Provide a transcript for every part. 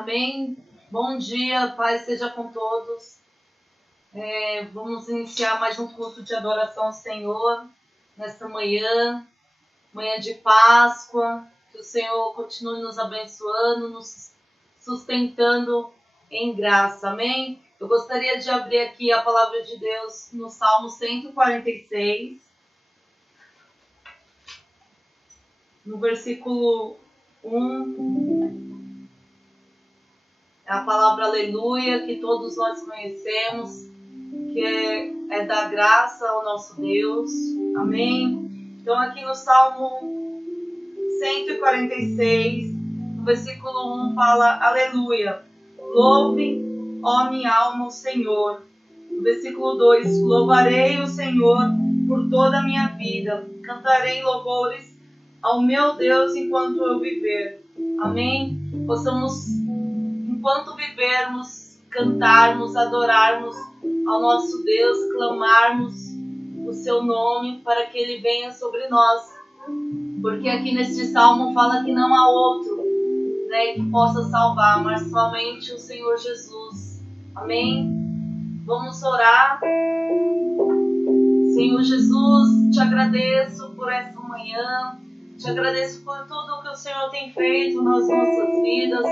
Amém. Bom dia, paz seja com todos. Vamos iniciar mais um culto de adoração ao Senhor nesta manhã de Páscoa. Que o Senhor continue nos abençoando, nos sustentando em graça. Amém. Eu gostaria de abrir aqui a palavra de Deus no Salmo 146, no versículo 1. A palavra aleluia, que todos nós conhecemos, que é dar graça ao nosso Deus. Amém? Então aqui no Salmo 146, no versículo 1 fala aleluia. Louve, ó minha alma, o Senhor. No versículo 2, louvarei o Senhor por toda a minha vida. Cantarei louvores ao meu Deus enquanto eu viver. Amém? Possamos, enquanto vivermos, cantarmos, adorarmos ao nosso Deus, clamarmos o seu nome para que ele venha sobre nós. Porque aqui neste salmo fala que não há outro, que possa salvar, mas somente o Senhor Jesus. Amém? Vamos orar. Senhor Jesus, te agradeço por essa manhã. Te agradeço por tudo que o Senhor tem feito nas nossas vidas,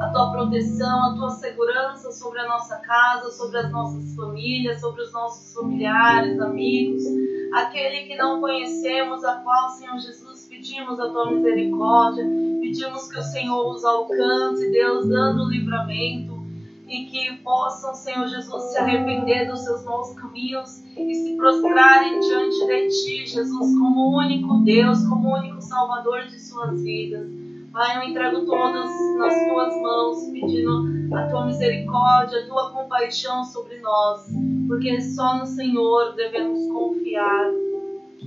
a tua proteção, a tua segurança sobre a nossa casa, sobre as nossas famílias, sobre os nossos familiares, amigos, aquele que não conhecemos, a qual, Senhor Jesus, pedimos a tua misericórdia, pedimos que o Senhor os alcance, Deus, dando livramento, e que possam, Senhor Jesus, se arrepender dos seus maus caminhos e se prostrarem diante de Ti, Jesus, como o único Deus, como o único Salvador de suas vidas. Pai, eu entrego todos nas Tuas mãos, pedindo a Tua misericórdia, a Tua compaixão sobre nós, porque só no Senhor devemos confiar.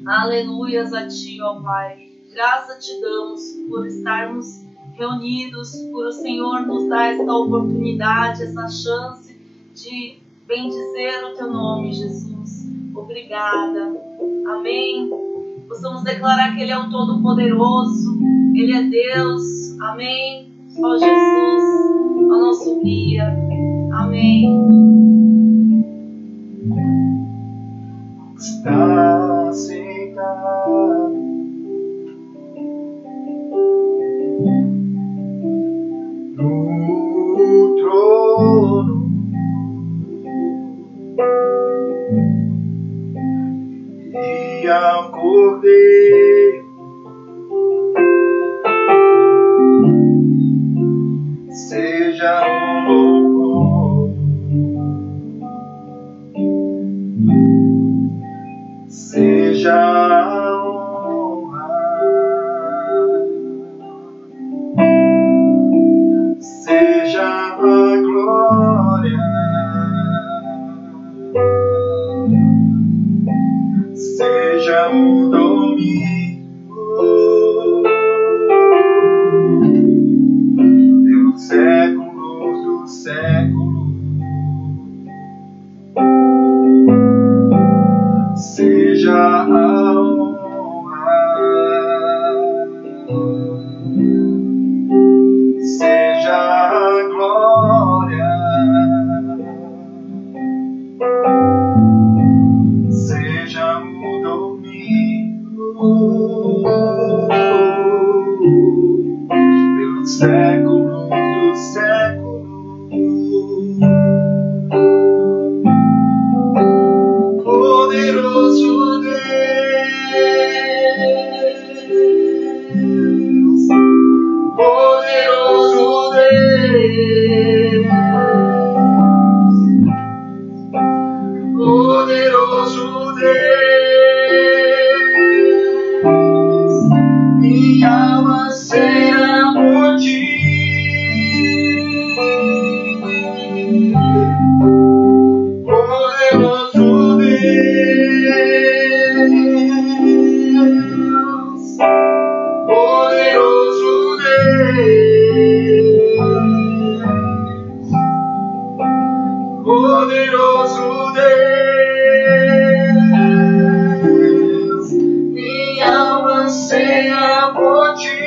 Aleluias a Ti, ó Pai. Graça Te damos por estarmos reunidos, por o Senhor nos dar esta oportunidade, essa chance de bendizer o Teu nome, Jesus. Obrigada. Amém. Possamos declarar que Ele é o Todo-Poderoso, Ele é Deus. Amém. Ó Jesus, ó nosso guia. Amém. Está sentado no trono e ao Cordeiro seja o louvor, seja a honra, seja a glória, seja o domínio pelos séculos dos séculos. Seja a honra, seja a glória, seja o domínio pelos séculos dos séculos. Poderoso Deus, poderoso Deus, poderoso Deus, minha alma será por Ti. Poderoso Deus, poderoso Deus, poderoso Deus, minha alma anseia por Ti.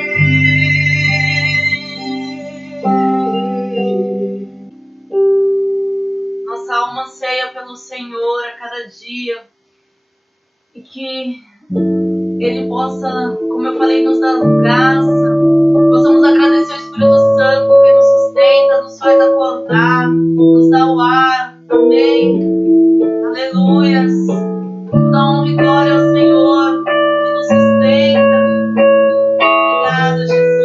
que Ele possa, como eu falei, nos dar graça. Possamos agradecer ao Espírito Santo porque nos sustenta, nos faz acordar, nos dá o ar. Amém. Aleluias. Toda honra e glória ao Senhor que nos sustenta. Obrigada, Jesus.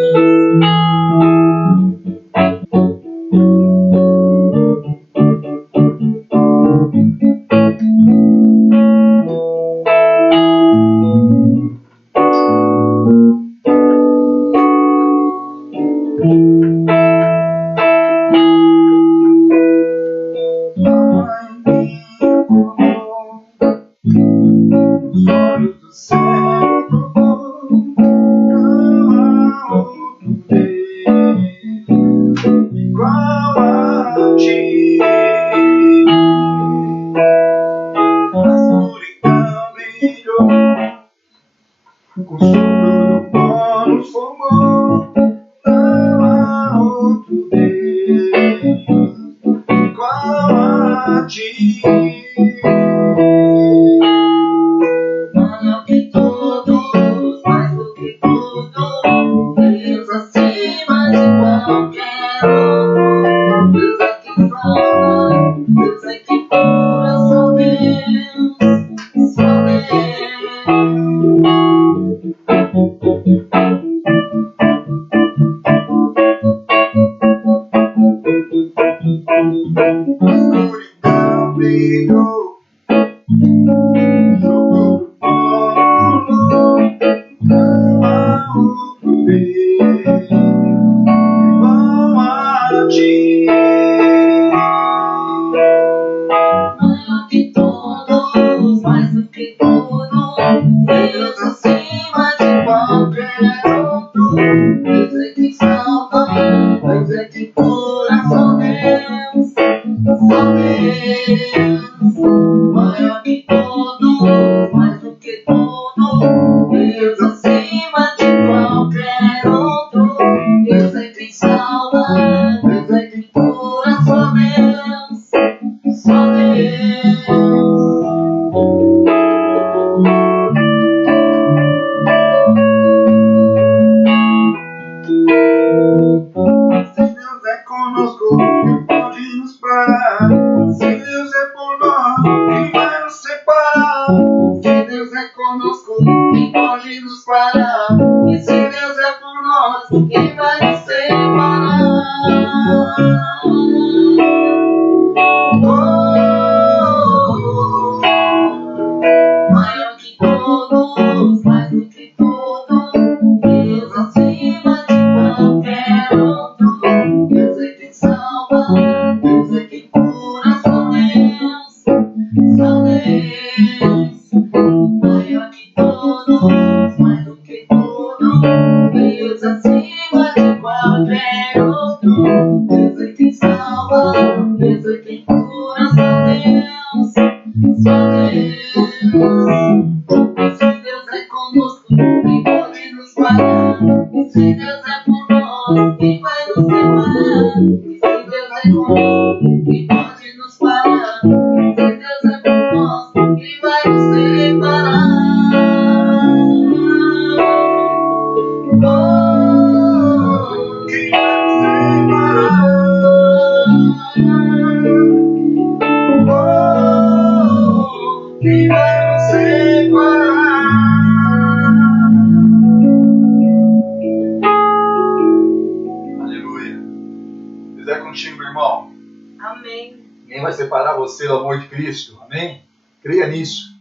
Separar você do amor de Cristo, amém? Creia nisso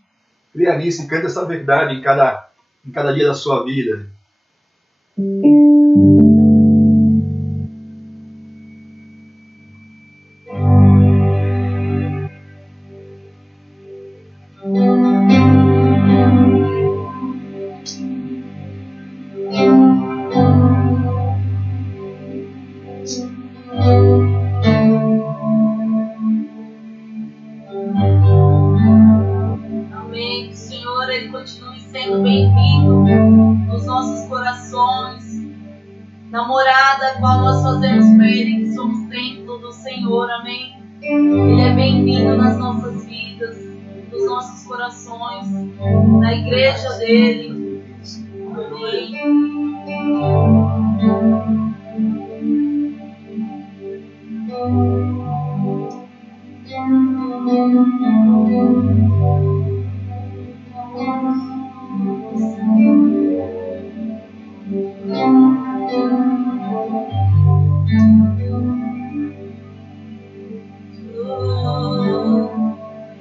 e cante essa verdade em cada dia da sua vida. Namorada a qual nós fazemos para Ele, que somos templo do Senhor, amém? Ele é bem-vindo nas nossas vidas. dos nossos corações, na igreja dele.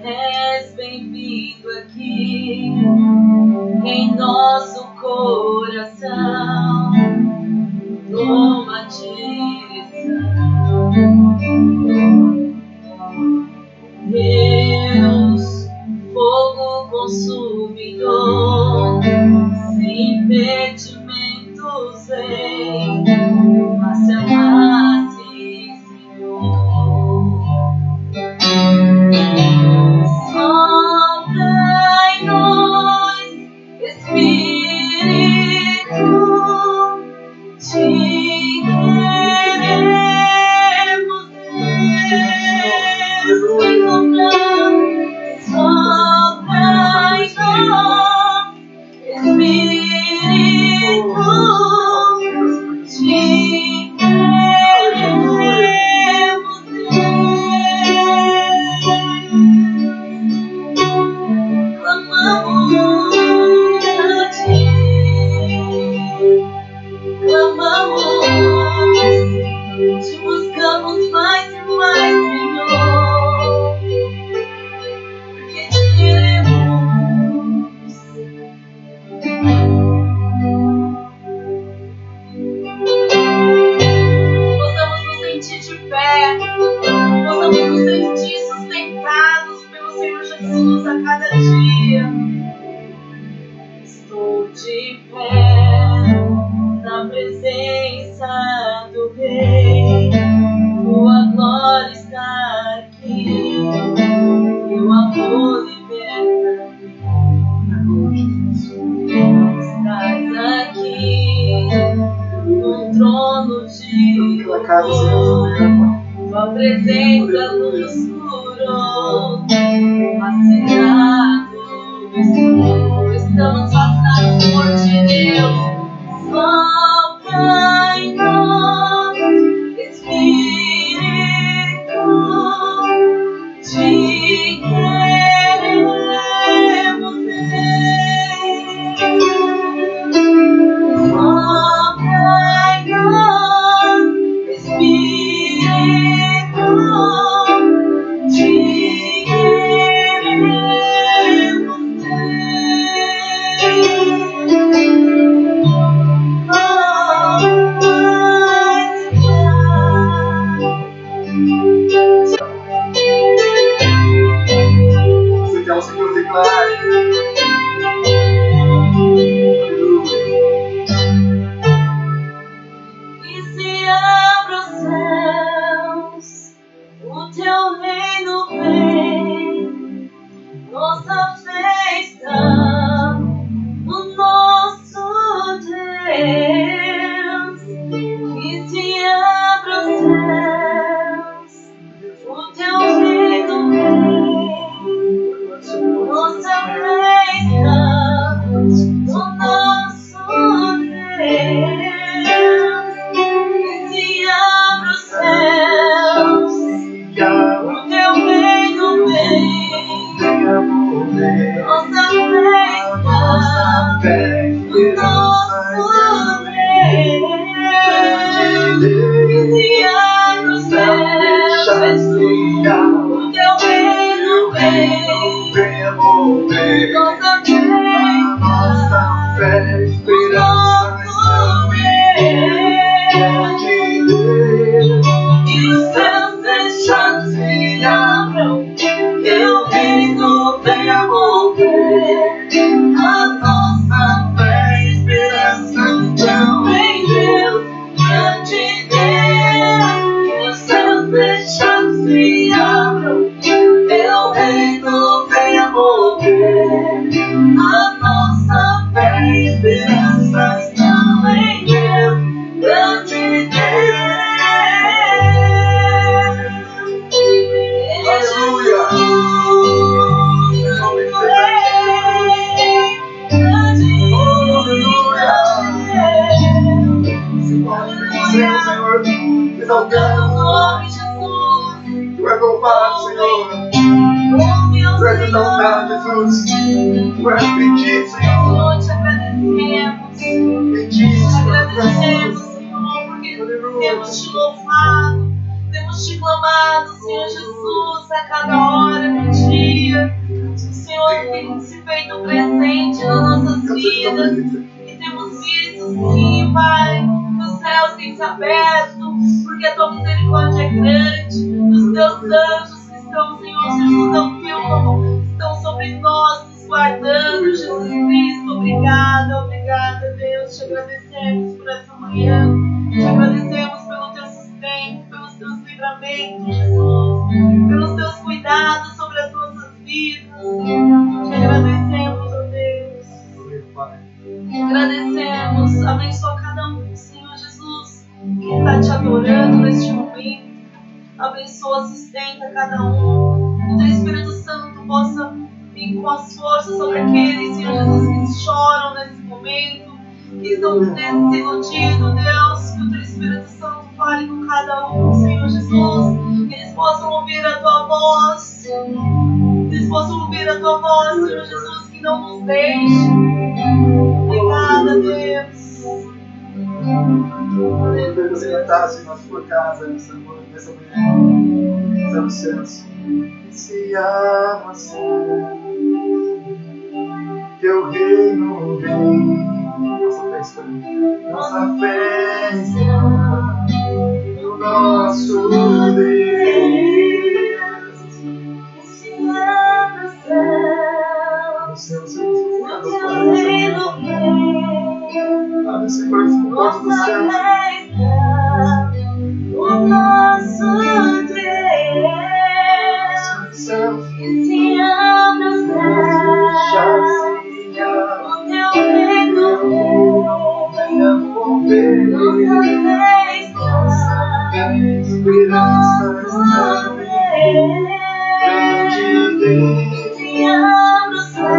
És bem-vindo aqui em nosso coração. Toma a direção, Deus, fogo consumidor, sem impedimentos vem, face a face, Senhor. Sopra em nós, Espírito, te queremos, Deus, sopra em nós, Espírito, te queremos, clamamos a ti, te buscamos mais e mais, Senhor, porque te queremos. Possamos nos sentir de pé, possamos nos sentir sustentados pelo Senhor Jesus a cada dia. Estou de pé na presença do Rei, tua glória está aqui, teu amor liberta-me. Estás aqui no trono de louvor, tua presença nos curou, fascinado estou, estamos fascinados por ti, Deus. Sopra em nós, Espírito, te queremos ver. Sopra em nós, Espírito, te queremos ver. exaltando o nome, Jesus. Tu és louvado, Senhor. Oh, meu Tu és Senhor. exaltado, Jesus. Tu és bendito, Senhor. Senhor, te agradecemos. Bendito, Te Senhor. agradecemos, Senhor, porque temos te louvado, temos te clamado, Senhor Jesus, a cada hora do dia. O Senhor tem se feito presente nas nossas vidas e temos visto, sim, Pai, que os céus têm se aberto, porque a tua misericórdia é grande, os teus anjos que estão, Senhor Jesus, ao teu estão sobre nós, nos guardando, Jesus Cristo. Obrigada, obrigada, Deus. Te agradecemos por essa manhã. Te agradecemos pelo teu sustento, pelos teus livramentos, Jesus, pelos teus cuidados sobre as nossas vidas. Te agradecemos, ó Deus. Te agradecemos. Abençoa cada um, Senhor Jesus, que está te adorando neste momento. Abençoa, sustenta cada um. Que o teu Espírito Santo possa vir com as forças sobre aqueles, Senhor Jesus, que choram nesse momento, que estão desiludidos, Deus. Que o teu Espírito Santo fale com cada um, Senhor Jesus. Que eles possam ouvir a tua voz. Que eles possam ouvir a tua voz, Senhor Jesus, que não nos deixe. Obrigada, Deus. Que você entrasse na sua casa nessa manhã. Estamos céus. Se ama, Senhor. Teu reino vem. Nossa festa do nosso Deus. Se abra o céu, O céu, o teu reino vem. abre, Senhor, as portas do Nossa céu. festa, o nosso Deus. Que se abra o céu, o teu reino vem. Nossa festa, o nosso Deus. Que se abra o céu,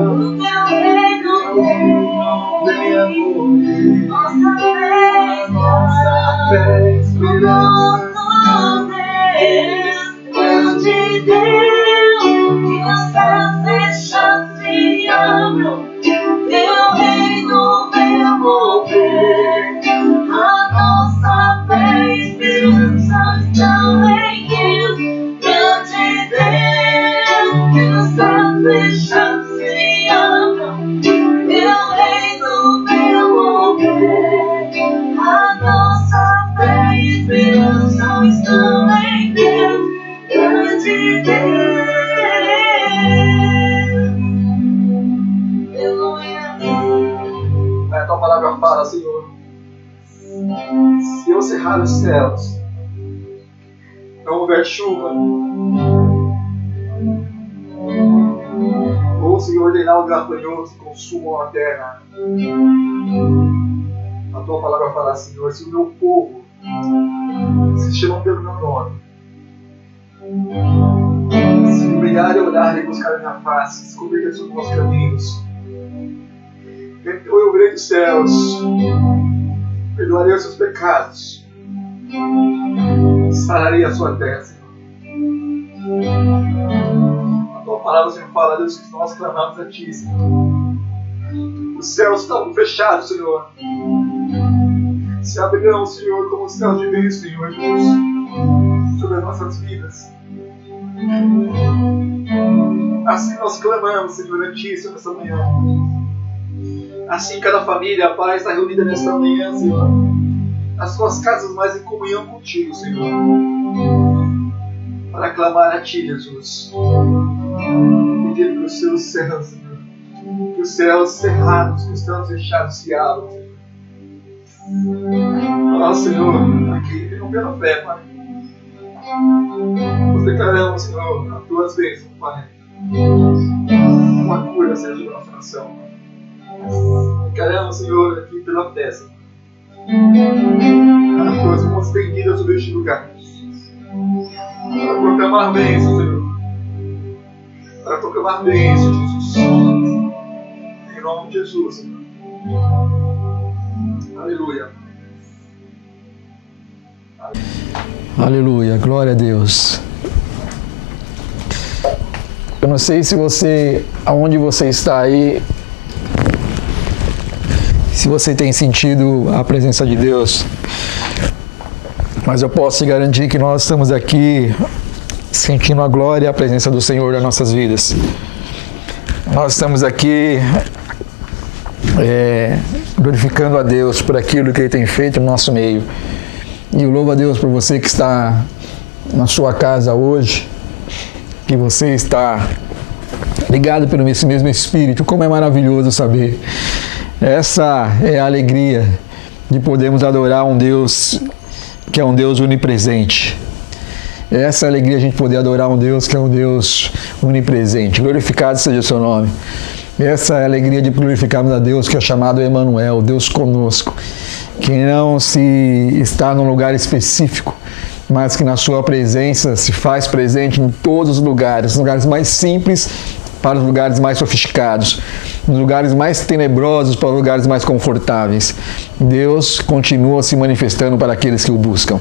o teu reino vem. Nossa festa, o nosso Deus. Grande Deus, que os céus fechados se abram, teu reino venha mover. A nossa fé e esperança estão em Deus. Grande Deus, que os céus fechados se abram, teu reino venha mover. A nossa fé e esperança estão em Deus. Grande Deus. Aleluia. A tua palavra fala, Senhor. Se eu cerrar os céus, não houver chuva, ou se ordenar o gafanhoto que consumam a terra, a tua palavra fala, Senhor, se o meu povo se chama pelo meu nome, se humilhar e orar e buscar a minha face, se converter dos meus caminhos, então eu virei dos céus, perdoarei os seus pecados, sararei a sua terra, Senhor. A tua palavra, Senhor, fala, Deus, que nós clamamos a ti, Senhor. Os céus estavam fechados, Senhor. Se abrirão, Senhor, como os céus de vez, Senhor Jesus, sobre as nossas vidas. Assim nós clamamos, Senhor, a ti, Senhor, nessa manhã. Assim cada família, Pai, está reunida nesta manhã, Senhor, nas suas casas, mais em comunhão contigo, Senhor, para clamar a ti, Jesus, pedindo que os seus céus, Senhor, que os céus cerrados, que os céus fechados se abram, Senhor. Ó, Senhor, aqui, pela fé, Pai, nós declaramos, Senhor, as tuas bênçãos, Pai, uma cura seja da nossa nação. Declaramos, Senhor, aqui pela fé, Senhor, as tuas mãos estendidas sobre este lugar, para proclamar bênção, Senhor, para proclamar bênção, Jesus, em nome de Jesus, Senhor. Aleluia. Aleluia, glória a Deus. Eu não sei se você, aonde você está aí, se você tem sentido a presença de Deus, mas eu posso te garantir que nós estamos aqui sentindo a glória e a presença do Senhor nas nossas vidas. Nós estamos aqui glorificando a Deus por aquilo que Ele tem feito no nosso meio. E eu louvo a Deus por você que está na sua casa hoje, que você está ligado pelo esse mesmo Espírito. Como é maravilhoso saber. Essa é a alegria de podermos adorar um Deus que é um Deus onipresente. Essa é a alegria de a gente poder adorar um Deus que é um Deus onipresente. Glorificado seja o seu nome. Essa é a alegria de glorificarmos a Deus que é chamado Emanuel, Deus conosco, que não se está num lugar específico, mas que na sua presença se faz presente em todos os lugares mais simples para os lugares mais sofisticados, nos lugares mais tenebrosos para os lugares mais confortáveis. Deus continua se manifestando para aqueles que o buscam.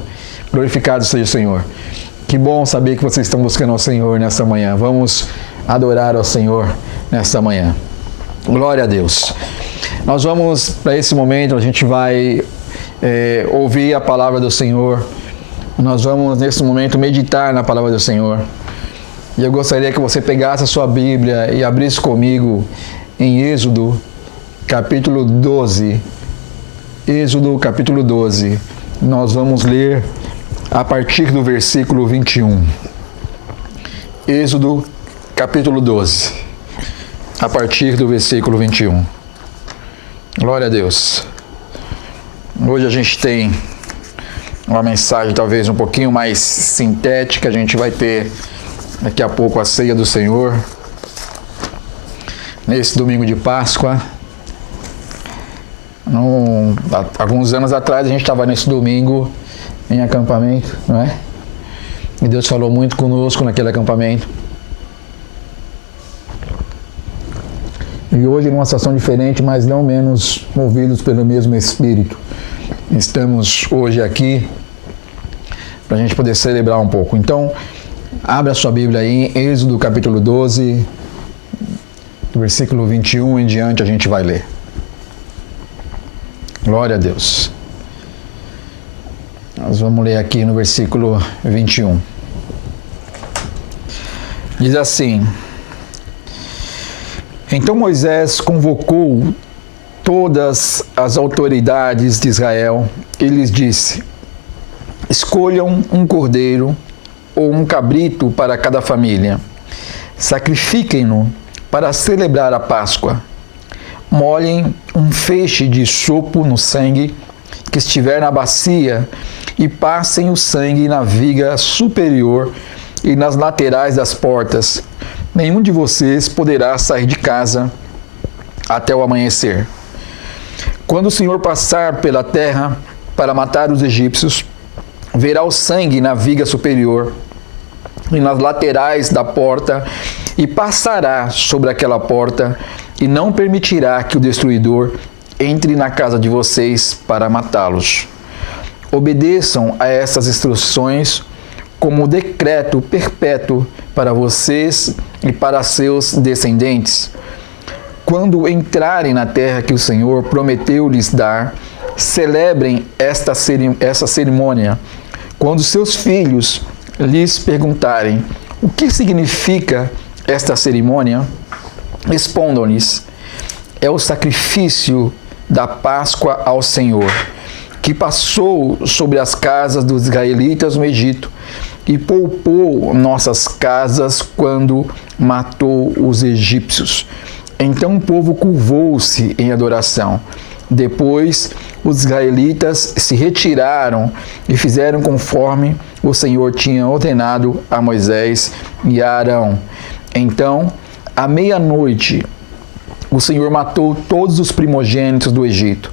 Glorificado seja o Senhor. Que bom saber que vocês estão buscando ao Senhor nesta manhã. Vamos adorar ao Senhor nesta manhã. Glória a Deus. Nós vamos, para esse momento, a gente vai ouvir a palavra do Senhor. Nós vamos, nesse momento, meditar na palavra do Senhor. E eu gostaria que você pegasse a sua Bíblia e abrisse comigo em Êxodo, capítulo 12. Êxodo, capítulo 12. Nós vamos ler a partir do versículo 21. Êxodo, capítulo 12. A partir do versículo 21. Glória a Deus. Hoje a gente tem uma mensagem talvez um pouquinho mais sintética. A gente vai ter daqui a pouco a ceia do Senhor. Nesse domingo de Páscoa. Alguns anos atrás a gente estava nesse domingo em acampamento, não é? E Deus falou muito conosco naquele acampamento. E hoje, numa situação diferente, mas não menos movidos pelo mesmo Espírito, estamos hoje aqui para a gente poder celebrar um pouco. Então, abra a sua Bíblia aí, em Êxodo capítulo 12, versículo 21 em diante a gente vai ler. Glória a Deus. Nós vamos ler aqui no versículo 21. Diz assim: Então Moisés convocou todas as autoridades de Israel e lhes disse: Escolham um cordeiro ou um cabrito para cada família. Sacrifiquem-no para celebrar a Páscoa. Molhem um feixe de sopo no sangue que estiver na bacia e passem o sangue na viga superior e nas laterais das portas. Nenhum de vocês poderá sair de casa até o amanhecer. Quando o Senhor passar pela terra para matar os egípcios, verá o sangue na viga superior e nas laterais da porta e passará sobre aquela porta e não permitirá que o destruidor entre na casa de vocês para matá-los. Obedeçam a essas instruções como decreto perpétuo para vocês e para seus descendentes. Quando entrarem na terra que o Senhor prometeu lhes dar, celebrem essa cerimônia. Quando seus filhos lhes perguntarem o que significa esta cerimônia, respondam-lhes: é o sacrifício da Páscoa ao Senhor, que passou sobre as casas dos israelitas no Egito e poupou nossas casas quando matou os egípcios. Então o povo curvou-se em adoração. Depois os israelitas se retiraram e fizeram conforme o Senhor tinha ordenado a Moisés e a Arão. Então, à meia-noite, o Senhor matou todos os primogênitos do Egito,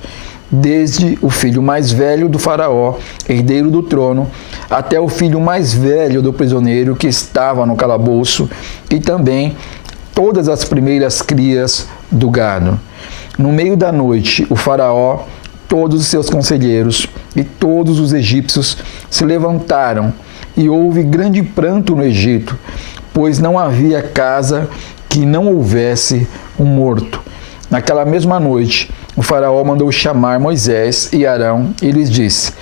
desde o filho mais velho do faraó, herdeiro do trono, até o filho mais velho do prisioneiro que estava no calabouço, e também todas as primeiras crias do gado. No meio da noite, o faraó todos os seus conselheiros e todos os egípcios se levantaram, e houve grande pranto no Egito, pois não havia casa que não houvesse um morto. Naquela mesma noite, o faraó mandou chamar Moisés e Arão e lhes disse: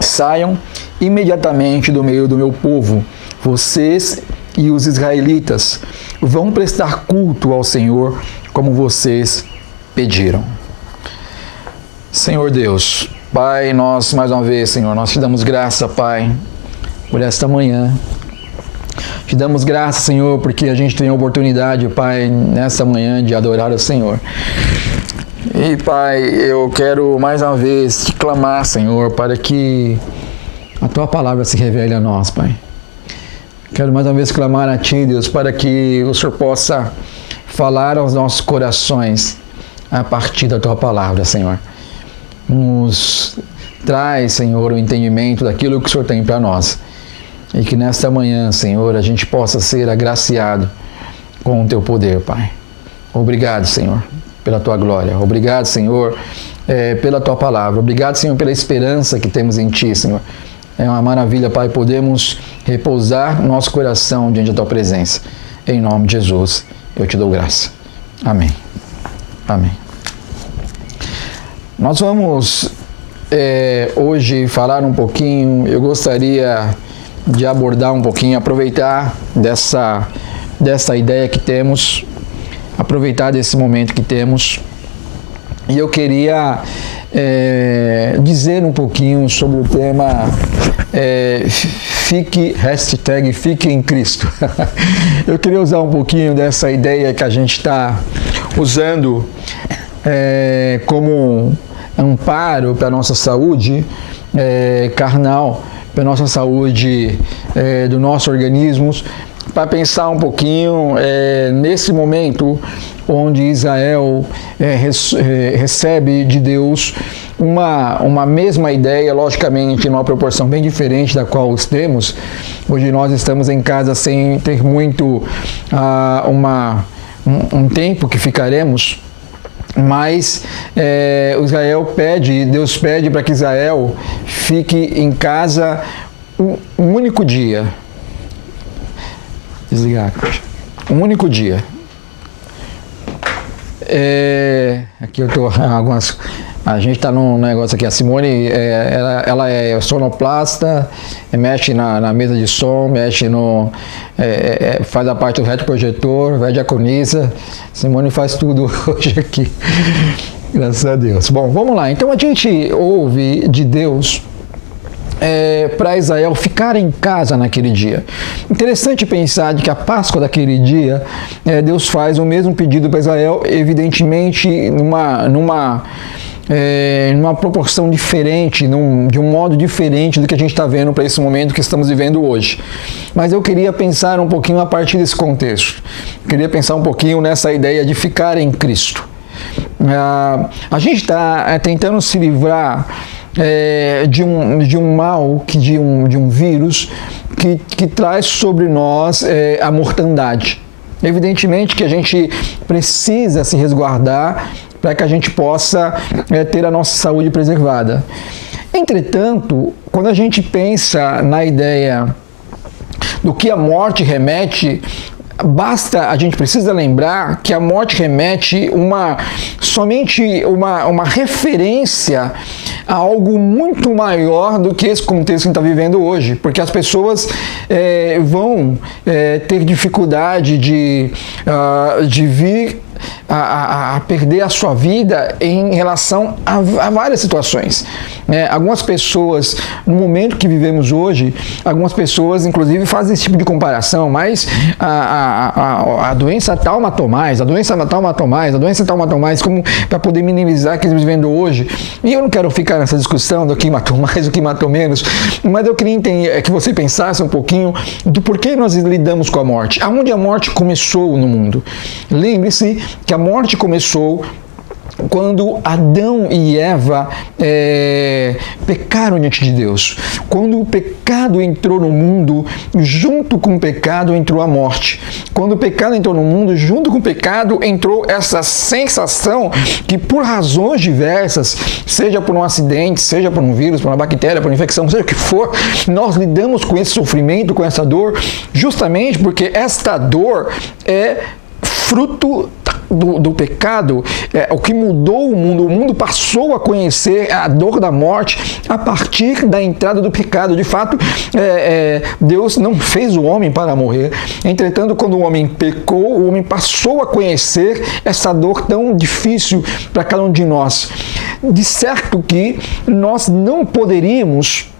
saiam imediatamente do meio do meu povo, vocês e os israelitas vão prestar culto ao Senhor como vocês pediram. Senhor Deus, Pai, nós mais uma vez, Senhor, nós te damos graça, Pai, por esta manhã. Te damos graça, Senhor, porque a gente tem a oportunidade, Pai, nesta manhã de adorar o Senhor. E, Pai, eu quero mais uma vez te clamar, Senhor, para que a Tua palavra se revele a nós, Pai. Quero mais uma vez clamar a Ti, Deus, para que o Senhor possa falar aos nossos corações a partir da Tua palavra, Senhor. Nos traz, Senhor, o entendimento daquilo que o Senhor tem para nós. E que nesta manhã, Senhor, a gente possa ser agraciado com o Teu poder, Pai. Obrigado, Senhor, pela Tua glória. Obrigado, Senhor, pela Tua palavra. Obrigado, Senhor, pela esperança que temos em Ti, Senhor. É uma maravilha, Pai, podemos repousar nosso coração diante da Tua presença. Em nome de Jesus, eu Te dou graça. Amém. Amém. Nós vamos hoje falar um pouquinho, eu gostaria de abordar um pouquinho, aproveitar dessa ideia que temos, aproveitar desse momento que temos, e eu queria dizer um pouquinho sobre o tema Fique em Cristo. Eu queria usar um pouquinho dessa ideia que a gente está usando como amparo para a nossa saúde carnal, para a nossa saúde do nosso organismo, para pensar um pouquinho nesse momento onde Israel recebe de Deus uma mesma ideia, logicamente numa proporção bem diferente da qual os temos. Hoje nós estamos em casa sem ter muito um tempo que ficaremos, mas Deus pede para que Israel fique em casa um único dia. Desligar. Um único dia. Aqui eu estou a gente está num negócio aqui. A Simone, ela é sonoplasta, mexe na mesa de som, mexe faz a parte do retroprojetor, vai diaconisa. Simone faz tudo hoje aqui. Graças a Deus. Bom, vamos lá. Então a gente ouve de Deus para Israel ficar em casa naquele dia. Interessante pensar de que a Páscoa daquele dia, Deus faz o mesmo pedido para Israel, evidentemente numa proporção diferente, de um modo diferente do que a gente está vendo para esse momento que estamos vivendo hoje. Mas eu queria pensar um pouquinho a partir desse contexto. Eu queria pensar um pouquinho nessa ideia de ficar em Cristo. A gente está tentando se livrar de um mal, de um vírus que traz sobre nós a mortandade. Evidentemente que a gente precisa se resguardar para que a gente possa ter a nossa saúde preservada. Entretanto, quando a gente pensa na ideia do que a morte remete, a gente precisa lembrar que a morte remete somente uma referência a algo muito maior do que esse contexto que a gente está vivendo hoje, porque as pessoas vão ter dificuldade de vir a perder a sua vida em relação a várias situações. Algumas pessoas, no momento que vivemos hoje, algumas pessoas inclusive fazem esse tipo de comparação, mas a doença tal matou mais, a doença tal matou mais, a doença tal matou mais, como para poder minimizar o que estamos vivendo hoje. E eu não quero ficar nessa discussão do que matou mais, do que matou menos, mas eu queria que você pensasse um pouquinho do porquê nós lidamos com a morte, aonde a morte começou no mundo. Lembre-se que a morte começou quando Adão e Eva pecaram diante de Deus. Quando o pecado entrou no mundo, junto com o pecado entrou a morte. Quando o pecado entrou no mundo, junto com o pecado entrou essa sensação que, por razões diversas, seja por um acidente, seja por um vírus, por uma bactéria, por uma infecção, seja o que for, nós lidamos com esse sofrimento, com essa dor, justamente porque esta dor é fruto do pecado. O que mudou o mundo passou a conhecer a dor da morte a partir da entrada do pecado. De fato, Deus não fez o homem para morrer. Entretanto, quando o homem pecou, o homem passou a conhecer essa dor tão difícil para cada um de nós. De certo que nós não poderíamos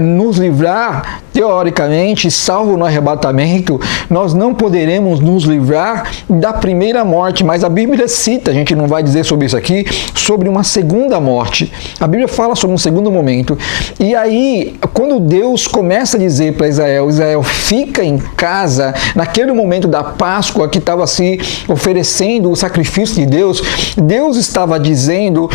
nos livrar, teoricamente, salvo no arrebatamento, nós não poderemos nos livrar da primeira morte, mas a Bíblia cita, a gente não vai dizer sobre isso aqui, sobre uma segunda morte. A Bíblia fala sobre um segundo momento. E aí, quando Deus começa a dizer para Israel, fica em casa, naquele momento da Páscoa que estava se oferecendo o sacrifício de Deus, Deus estava dizendo,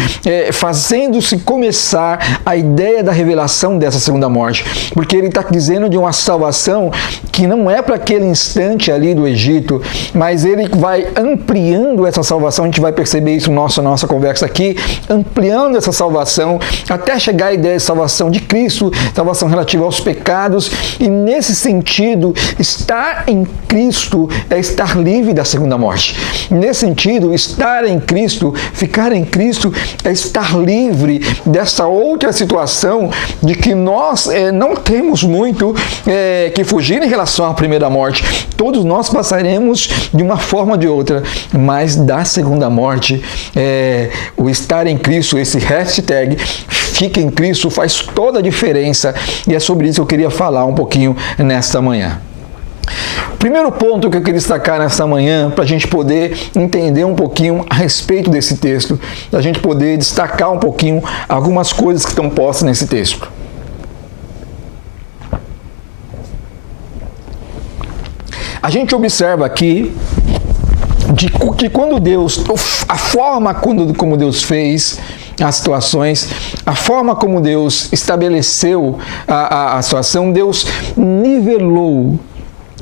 fazendo-se começar a ideia da revelação dessa segunda morte, porque ele está dizendo de uma salvação que não é para aquele instante ali do Egito, mas ele vai ampliando essa salvação. A gente vai perceber isso na nossa conversa aqui, ampliando essa salvação até chegar à ideia de salvação de Cristo, salvação relativa aos pecados. E nesse sentido, estar em Cristo é estar livre da segunda morte. Nesse sentido, estar em Cristo, ficar em Cristo é estar livre dessa outra situação de que nós não temos muito que fugir em relação à primeira morte. Todos nós passaremos de uma forma ou de outra, mas da segunda morte, o estar em Cristo, esse hashtag fica em Cristo, faz toda a diferença, e é sobre isso que eu queria falar um pouquinho nesta manhã. Primeiro ponto que eu queria destacar nessa manhã, para a gente poder entender um pouquinho a respeito desse texto, para a gente poder destacar um pouquinho algumas coisas que estão postas nesse texto. A gente observa aqui que quando Deus, a forma como Deus fez as situações, a forma como Deus estabeleceu a situação, Deus nivelou.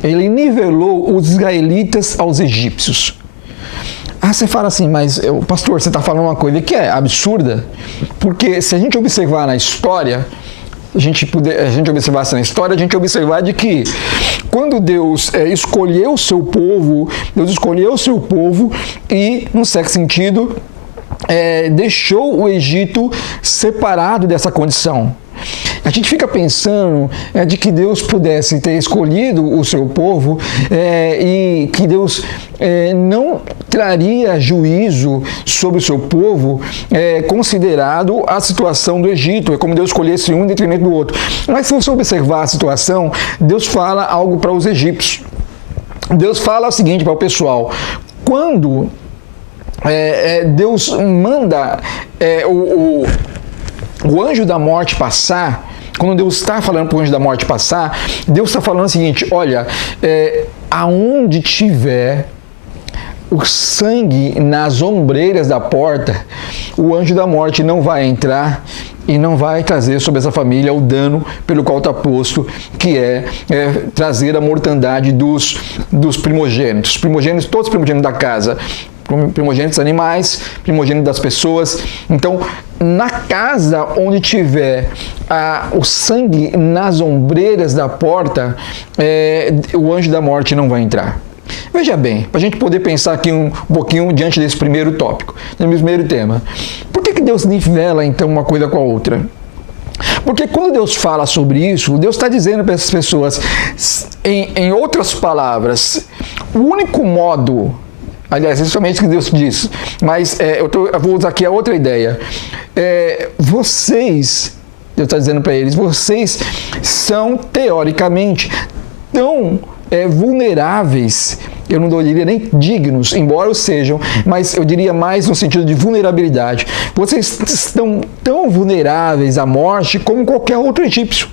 Ele nivelou os israelitas aos egípcios. Você fala assim, mas pastor, você está falando uma coisa que é absurda, porque se a gente observar na história, a gente observasse na história, a gente observar de que quando Deus escolheu o seu povo, e, num certo sentido, deixou o Egito separado dessa condição. A gente fica pensando de que Deus pudesse ter escolhido o seu povo e que Deus não traria juízo sobre o seu povo considerado a situação do Egito. É como Deus escolhesse um em detrimento do outro. Mas se você observar a situação, Deus fala algo para os egípcios. Deus fala o seguinte para o pessoal: quando Deus manda o anjo da morte passar, quando Deus está falando para o anjo da morte passar, Deus está falando o seguinte: olha, aonde tiver o sangue nas ombreiras da porta, o anjo da morte não vai entrar e não vai trazer sobre essa família o dano pelo qual está posto, que é trazer a mortandade dos primogênitos. Todos os primogênitos da casa, primogênitos animais, primogênitos das pessoas. Então, na casa onde tiver o sangue nas ombreiras da porta, o anjo da morte não vai entrar. Veja bem, para a gente poder pensar aqui um pouquinho diante desse primeiro tópico, desse primeiro tema. Por que Deus nivela então uma coisa com a outra? Porque quando Deus fala sobre isso, Deus está dizendo para essas pessoas, em outras palavras, o único modo, aliás, isso é somente o que Deus diz, mas eu vou usar aqui a outra ideia. Deus está dizendo para eles, vocês são teoricamente tão vulneráveis, eu não diria nem dignos, embora o sejam, mas eu diria mais no sentido de vulnerabilidade. Vocês estão tão vulneráveis à morte como qualquer outro egípcio.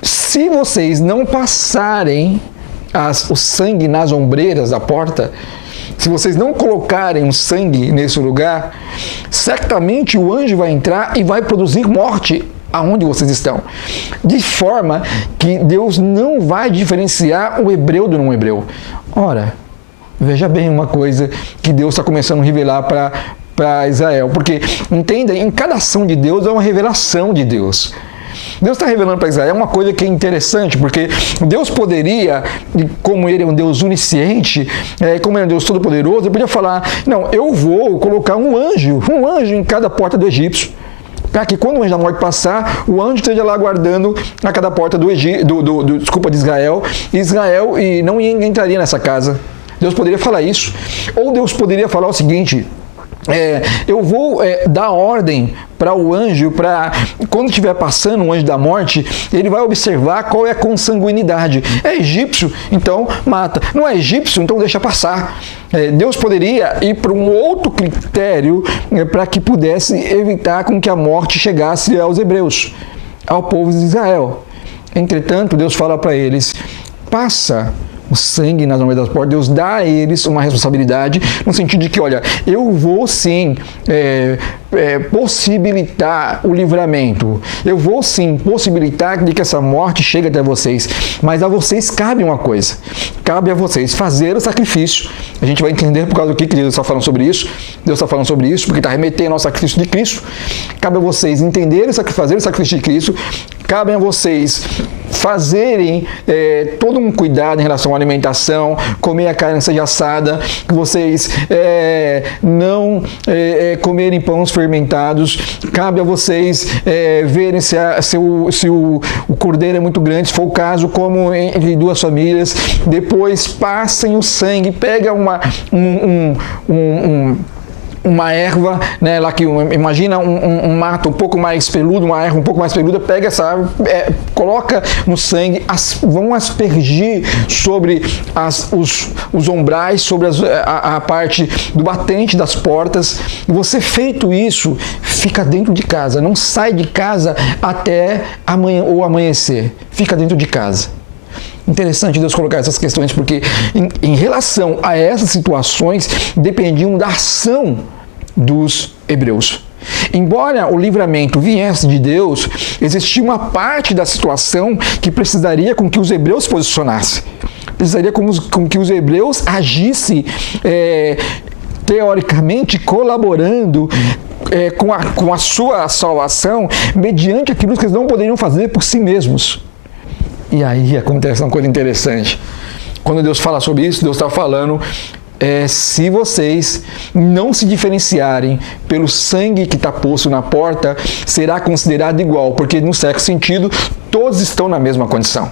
Se vocês não passarem o sangue nas ombreiras da porta, se vocês não colocarem um sangue nesse lugar, certamente o anjo vai entrar e vai produzir morte aonde vocês estão. De forma que Deus não vai diferenciar o hebreu do não hebreu. Ora, veja bem uma coisa que Deus está começando a revelar para Israel. Porque, entenda, em cada ação de Deus é uma revelação de Deus. Deus está revelando para Israel uma coisa que é interessante, porque Deus poderia, como Ele é um Deus onisciente, como Ele é um Deus todo-poderoso, Ele podia falar, não, eu vou colocar um anjo em cada porta do egípcio, para que quando o anjo da morte passar, o anjo esteja lá guardando a cada porta de Israel e não entraria nessa casa. Deus poderia falar isso. Ou Deus poderia falar o seguinte, eu vou dar ordem para o anjo, para quando estiver passando o anjo da morte, ele vai observar qual é a consanguinidade. É egípcio, então mata. Não é egípcio, então deixa passar. Deus poderia ir para um outro critério para que pudesse evitar com que a morte chegasse aos hebreus, ao povo de Israel. Entretanto, Deus fala para eles, passa o sangue nas mãos das portas. Deus dá a eles uma responsabilidade no sentido de que, olha, eu vou sim possibilitar o livramento, eu vou sim possibilitar de que essa morte chegue até vocês, mas a vocês cabe uma coisa, cabe a vocês fazer o sacrifício. A gente vai entender por causa do que Deus está falando sobre isso. Deus está falando sobre isso porque está remetendo ao sacrifício de Cristo. Cabe a vocês entenderem, fazer o sacrifício de Cristo. Cabe a vocês fazerem todo um cuidado em relação à alimentação, comer a carne seja assada, que vocês não comerem pães fermentados. Cabe a vocês verem se o cordeiro é muito grande, se for o caso, como entre duas famílias. Depois passem o sangue, pega uma erva, né, lá que imagina um mato um pouco mais peludo, uma erva um pouco mais peluda, pega essa árvore, coloca no sangue, vão aspergir sobre os umbrais, sobre a parte do batente das portas. E você feito isso, fica dentro de casa, não sai de casa até amanhã ou amanhecer, fica dentro de casa. Interessante Deus colocar essas questões, porque em relação a essas situações dependiam da ação dos hebreus. Embora o livramento viesse de Deus, existia uma parte da situação que precisaria com que os hebreus se posicionassem. Precisaria com que os hebreus agissem, teoricamente, colaborando com a sua salvação mediante aquilo que eles não poderiam fazer por si mesmos. E aí acontece uma coisa interessante. Quando Deus fala sobre isso, Deus está falando, se vocês não se diferenciarem pelo sangue que está posto na porta, será considerado igual, porque no certo sentido, todos estão na mesma condição.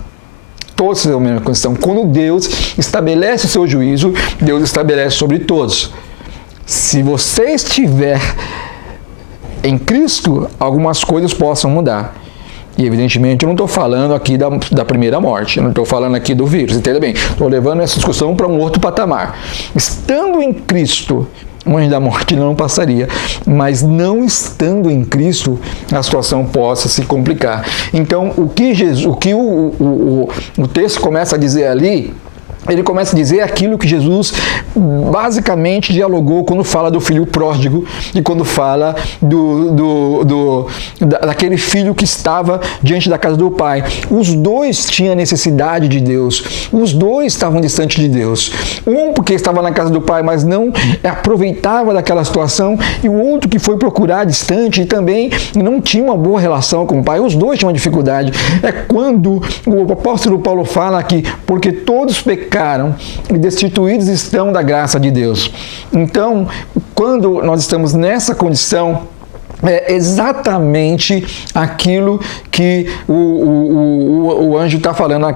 Todos estão na mesma condição. Quando Deus estabelece o seu juízo, Deus estabelece sobre todos. Se você estiver em Cristo, algumas coisas possam mudar. E evidentemente eu não estou falando aqui da primeira morte, eu não estou falando aqui do vírus, entenda bem? Estou levando essa discussão para um outro patamar. Estando em Cristo, o anjo da morte não passaria, mas não estando em Cristo, a situação possa se complicar. Então, o que o texto começa a dizer ali, ele começa a dizer aquilo que Jesus basicamente dialogou quando fala do filho pródigo e quando fala daquele filho que estava diante da casa do pai. Os dois tinham necessidade de Deus, os dois estavam distantes de Deus. Um porque estava na casa do pai, mas não aproveitava daquela situação, e o outro que foi procurar distante e também não tinha uma boa relação com o pai. Os dois tinham uma dificuldade. É quando o apóstolo Paulo fala que porque todos pecaram e destituídos estão da graça de Deus. Então, quando nós estamos nessa condição, é exatamente aquilo que o anjo está falando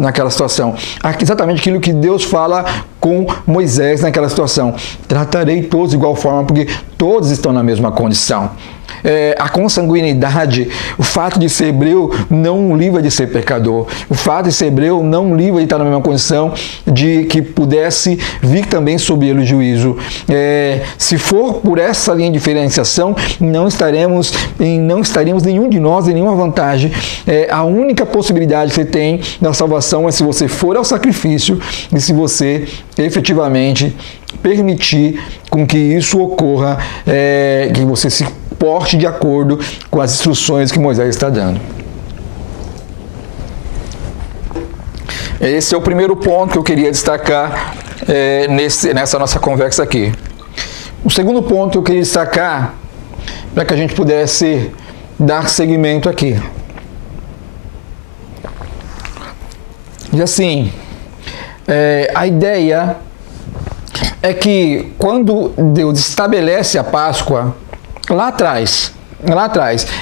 naquela situação. Exatamente aquilo que Deus fala com Moisés naquela situação. Tratarei todos de igual forma, porque todos estão na mesma condição. A consanguinidade, o fato de ser hebreu não o livra de ser pecador. O fato de ser hebreu não o livra de estar na mesma condição de que pudesse vir também sobre ele o juízo. Se for por essa linha de diferenciação, não estaríamos nenhum de nós em nenhuma vantagem. A única possibilidade que você tem da salvação é se você for ao sacrifício e se você efetivamente permitir com que isso ocorra, que você se porte de acordo com as instruções que Moisés está dando. Esse é o primeiro ponto que eu queria destacar nessa nossa conversa aqui. O segundo ponto que eu queria destacar, para que a gente pudesse dar seguimento aqui. E assim, a ideia é que quando Deus estabelece a Páscoa, lá atrás,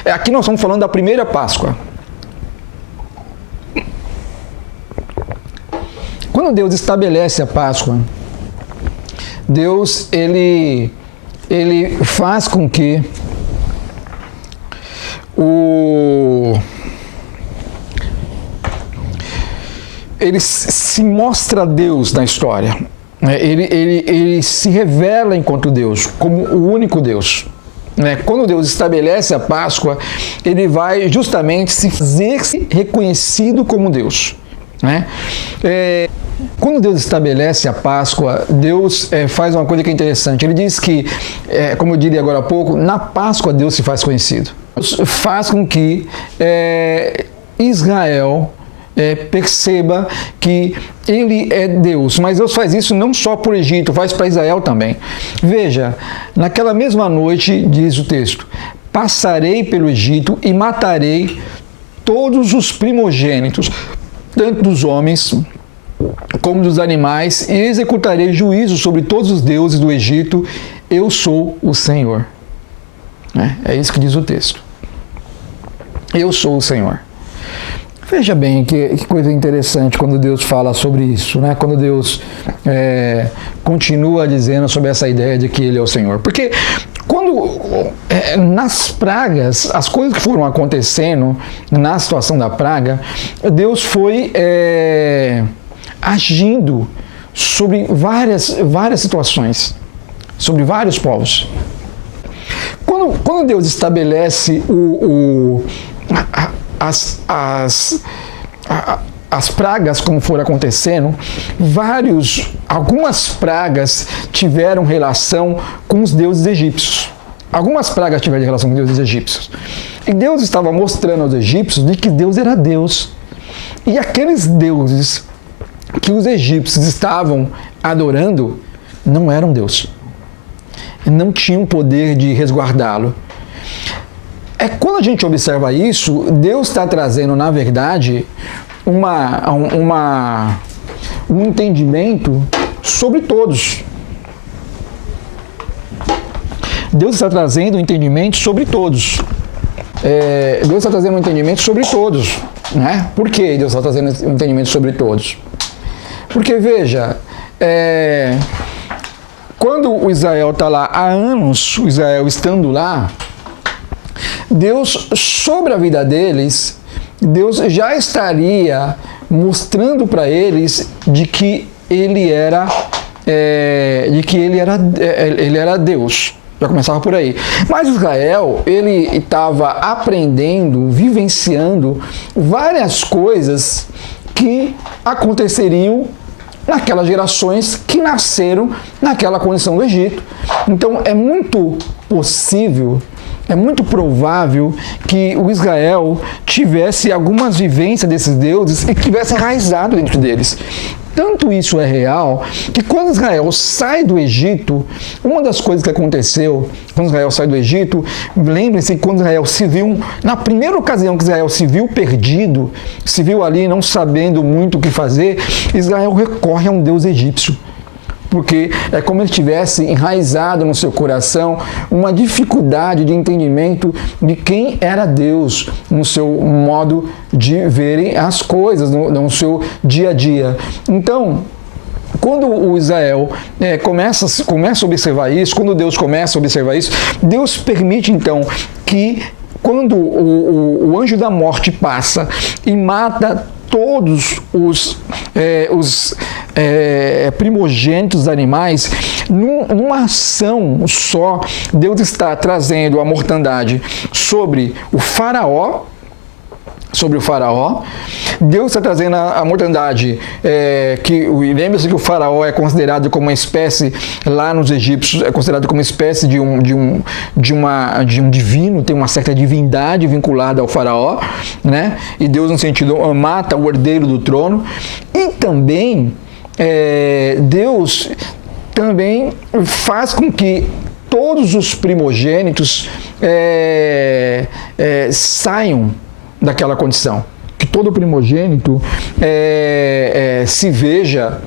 aqui nós estamos falando da primeira Páscoa. Quando Deus estabelece a Páscoa, Deus ele faz com que ele se mostra Deus na história. Ele se revela enquanto Deus, como o único Deus. Quando Deus estabelece a Páscoa, ele vai justamente se fazer reconhecido como Deus. Quando Deus estabelece a Páscoa, Deus faz uma coisa que é interessante. Ele diz que, como eu diria agora há pouco, na Páscoa Deus se faz conhecido. Deus faz com que Israel perceba que ele é Deus, mas Deus faz isso não só para o Egito, faz para Israel também. Veja, naquela mesma noite, diz o texto, passarei pelo Egito e matarei todos os primogênitos, tanto dos homens como dos animais, e executarei juízo sobre todos os deuses do Egito. Eu sou o Senhor. É isso que diz o texto. Eu sou o Senhor. Veja bem que coisa interessante quando Deus fala sobre isso, quando Deus continua dizendo sobre essa ideia de que Ele é o Senhor. Porque quando nas pragas, as coisas que foram acontecendo na situação da praga, Deus foi agindo sobre várias situações, sobre vários povos. Quando Deus estabelece as pragas como foram acontecendo, algumas pragas tiveram relação com os deuses egípcios. Algumas pragas tiveram relação com os deuses egípcios. E Deus estava mostrando aos egípcios de que Deus era Deus. E aqueles deuses que os egípcios estavam adorando não eram Deus. Não tinham poder de resguardá-lo. Quando a gente observa isso, Deus está trazendo, na verdade, um entendimento sobre todos. Deus está trazendo um entendimento sobre todos. Deus está trazendo um entendimento sobre todos. Por que Deus está trazendo um entendimento sobre todos? Porque, veja, quando o Israel está lá há anos, o Israel estando lá, Deus, sobre a vida deles, Deus já estaria mostrando para eles de que ele era Deus. Já começava por aí. Mas Israel, ele estava aprendendo, vivenciando várias coisas que aconteceriam naquelas gerações que nasceram naquela condição do Egito. Então é muito possível, é muito provável que o Israel tivesse algumas vivências desses deuses e tivesse enraizado dentro deles. Tanto isso é real que quando Israel sai do Egito, uma das coisas que aconteceu quando Israel sai do Egito, lembrem-se que quando Israel se viu, na primeira ocasião que Israel se viu perdido, se viu ali não sabendo muito o que fazer, Israel recorre a um deus egípcio. Porque é como ele tivesse enraizado no seu coração uma dificuldade de entendimento de quem era Deus no seu modo de verem as coisas, no seu dia a dia. Então, quando o Israel começa a observar isso, quando Deus começa a observar isso, Deus permite então que quando o anjo da morte passa e mata todos os primogênitos animais, numa ação só, Deus está trazendo a mortandade sobre o faraó, Deus está trazendo a mortandade, lembre-se que o faraó é considerado como uma espécie, lá nos egípcios, é considerado como uma espécie de um divino, tem uma certa divindade vinculada ao faraó, né? E Deus, no sentido, mata o herdeiro do trono. E também, Deus também faz com que todos os primogênitos saiam daquela condição. Que todo primogênito se veja,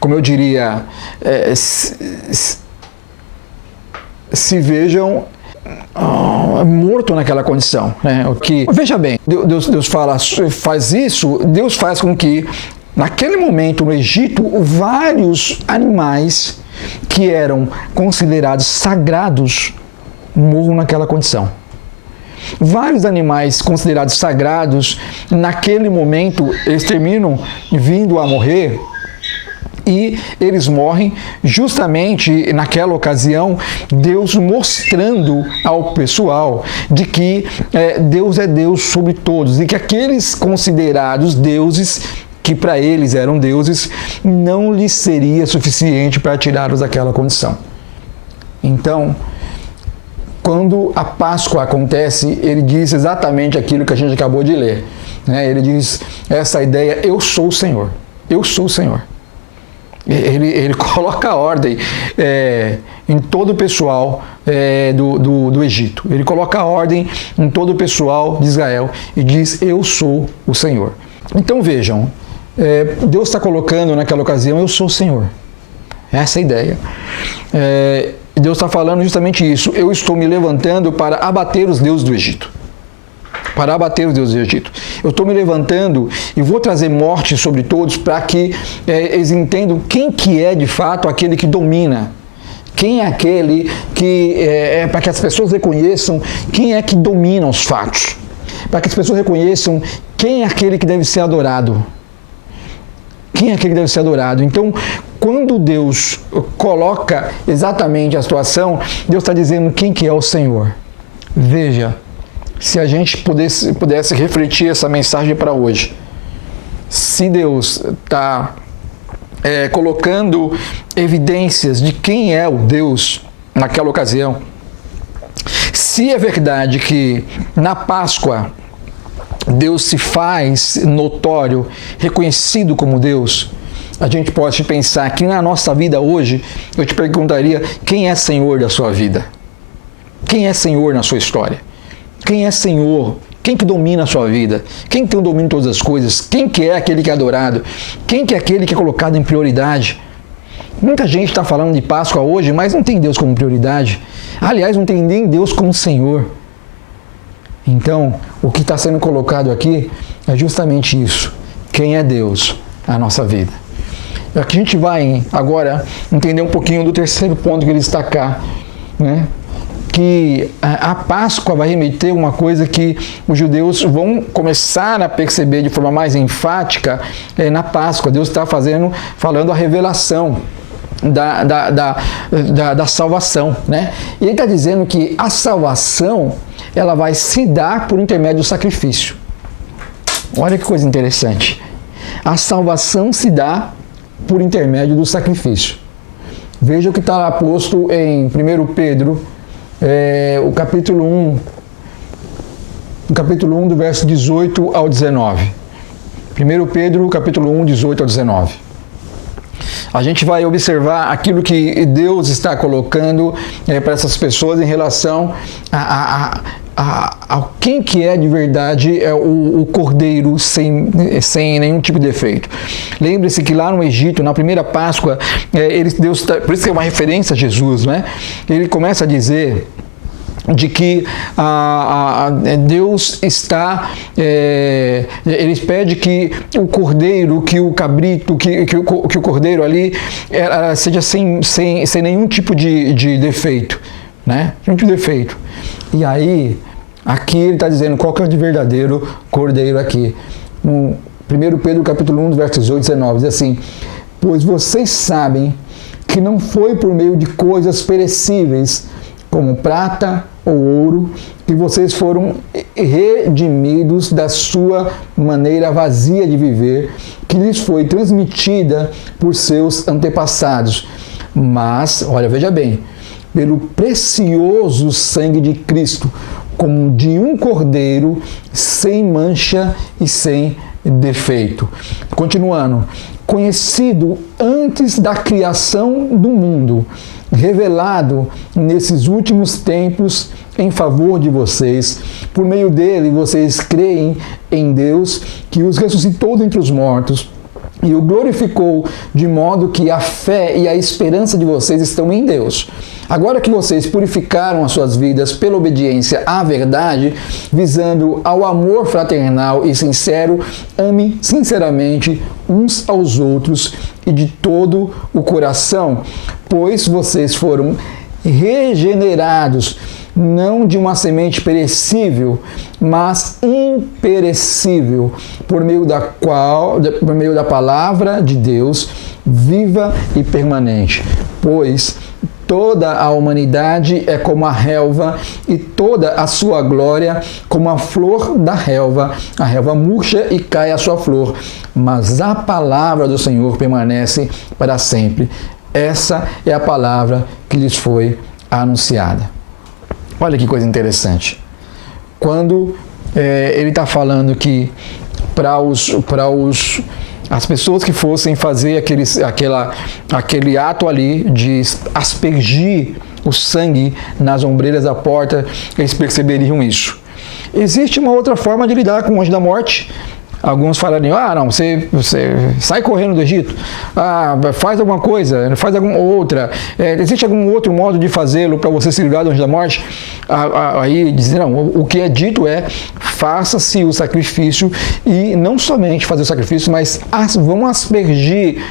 como eu diria, se vejam morto naquela condição, né? Veja bem, Deus faz isso, Deus faz com que naquele momento no Egito vários animais que eram considerados sagrados morram naquela condição. Vários animais considerados sagrados naquele momento eles terminam vindo a morrer. E eles morrem justamente naquela ocasião, Deus mostrando ao pessoal de que Deus é Deus sobre todos e que aqueles considerados deuses, que para eles eram deuses, não lhes seria suficiente para tirá-los daquela condição. Então, quando a Páscoa acontece, ele diz exatamente aquilo que a gente acabou de ler, né? Ele diz essa ideia: eu sou o Senhor, eu sou o Senhor. Ele coloca a ordem em todo o pessoal do Egito. Ele coloca a ordem em todo o pessoal de Israel e diz: eu sou o Senhor. Então vejam, Deus está colocando naquela ocasião: eu sou o Senhor. Essa é a ideia. Deus está falando justamente isso: eu estou me levantando para abater os deuses do Egito. Para abater os deuses do Egito. Eu estou me levantando e vou trazer morte sobre todos para que eles entendam quem que é de fato aquele que domina. Quem é aquele que... para que as pessoas reconheçam quem é que domina os fatos. Para que as pessoas reconheçam quem é aquele que deve ser adorado. Quem é aquele que deve ser adorado? Então, quando Deus coloca exatamente a situação, Deus está dizendo quem que é o Senhor. Veja, se a gente pudesse refletir essa mensagem para hoje, se Deus está colocando evidências de quem é o Deus naquela ocasião, se é verdade que na Páscoa Deus se faz notório, reconhecido como Deus, a gente pode pensar que na nossa vida hoje, eu te perguntaria: quem é Senhor da sua vida? Quem é Senhor na sua história? Quem é Senhor? Quem que domina a sua vida? Quem tem o domínio de todas as coisas? Quem que é aquele que é adorado? Quem que é aquele que é colocado em prioridade? Muita gente está falando de Páscoa hoje, mas não tem Deus como prioridade. Aliás, não tem nem Deus como Senhor. Então, o que está sendo colocado aqui é justamente isso. Quem é Deus na nossa vida? Aqui a gente vai agora entender um pouquinho do terceiro ponto que ele destacar, né? Que a Páscoa vai remeter uma coisa que os judeus vão começar a perceber de forma mais enfática na Páscoa. Deus está falando a revelação da salvação, né? E ele está dizendo que a salvação ela vai se dar por intermédio do sacrifício. Olha que coisa interessante. A salvação se dá por intermédio do sacrifício. Veja o que está posto em 1 Pedro, o capítulo 1, do verso 18 ao 19. 1 Pedro, capítulo 1, 18 ao 19. A gente vai observar aquilo que Deus está colocando para essas pessoas em relação a quem que é de verdade o cordeiro sem nenhum tipo de defeito. Lembre-se que lá no Egito, na primeira Páscoa, Deus por isso que é uma referência a Jesus, né? Ele começa a dizer de que Deus está, ele pede que o cordeiro, que o cabrito, que o cordeiro ali seja sem nenhum tipo de defeito, né? Nenhum tipo de defeito. E aí, aqui ele está dizendo qual que é o de verdadeiro cordeiro aqui. No 1 Pedro capítulo 1, versos 18 e 19, diz assim: pois vocês sabem que não foi por meio de coisas perecíveis, como prata ou ouro, que vocês foram redimidos da sua maneira vazia de viver, que lhes foi transmitida por seus antepassados. Mas, olha, veja bem, pelo precioso sangue de Cristo, como de um cordeiro, sem mancha e sem defeito. Continuando, conhecido antes da criação do mundo, revelado nesses últimos tempos em favor de vocês. Por meio dele, vocês creem em Deus, que os ressuscitou dentre os mortos e o glorificou, de modo que a fé e a esperança de vocês estão em Deus. Agora que vocês purificaram as suas vidas pela obediência à verdade, visando ao amor fraternal e sincero, ame sinceramente uns aos outros e de todo o coração, pois vocês foram regenerados, não de uma semente perecível, mas imperecível, por meio da palavra de Deus, viva e permanente. Pois toda a humanidade é como a relva, e toda a sua glória como a flor da relva. A relva murcha e cai a sua flor, mas a palavra do Senhor permanece para sempre. Essa é a palavra que lhes foi anunciada. Olha que coisa interessante. Quando ele está falando que as pessoas que fossem fazer aquele ato ali de aspergir o sangue nas ombreiras da porta, eles perceberiam isso. Existe uma outra forma de lidar com o anjo da morte. Alguns falariam, não, você sai correndo do Egito, faz alguma coisa, faz alguma outra, existe algum outro modo de fazê-lo para você se livrar do anjo da morte? Aí dizem, não, o que é dito é, faça-se o sacrifício, e não somente fazer o sacrifício, mas vão aspergir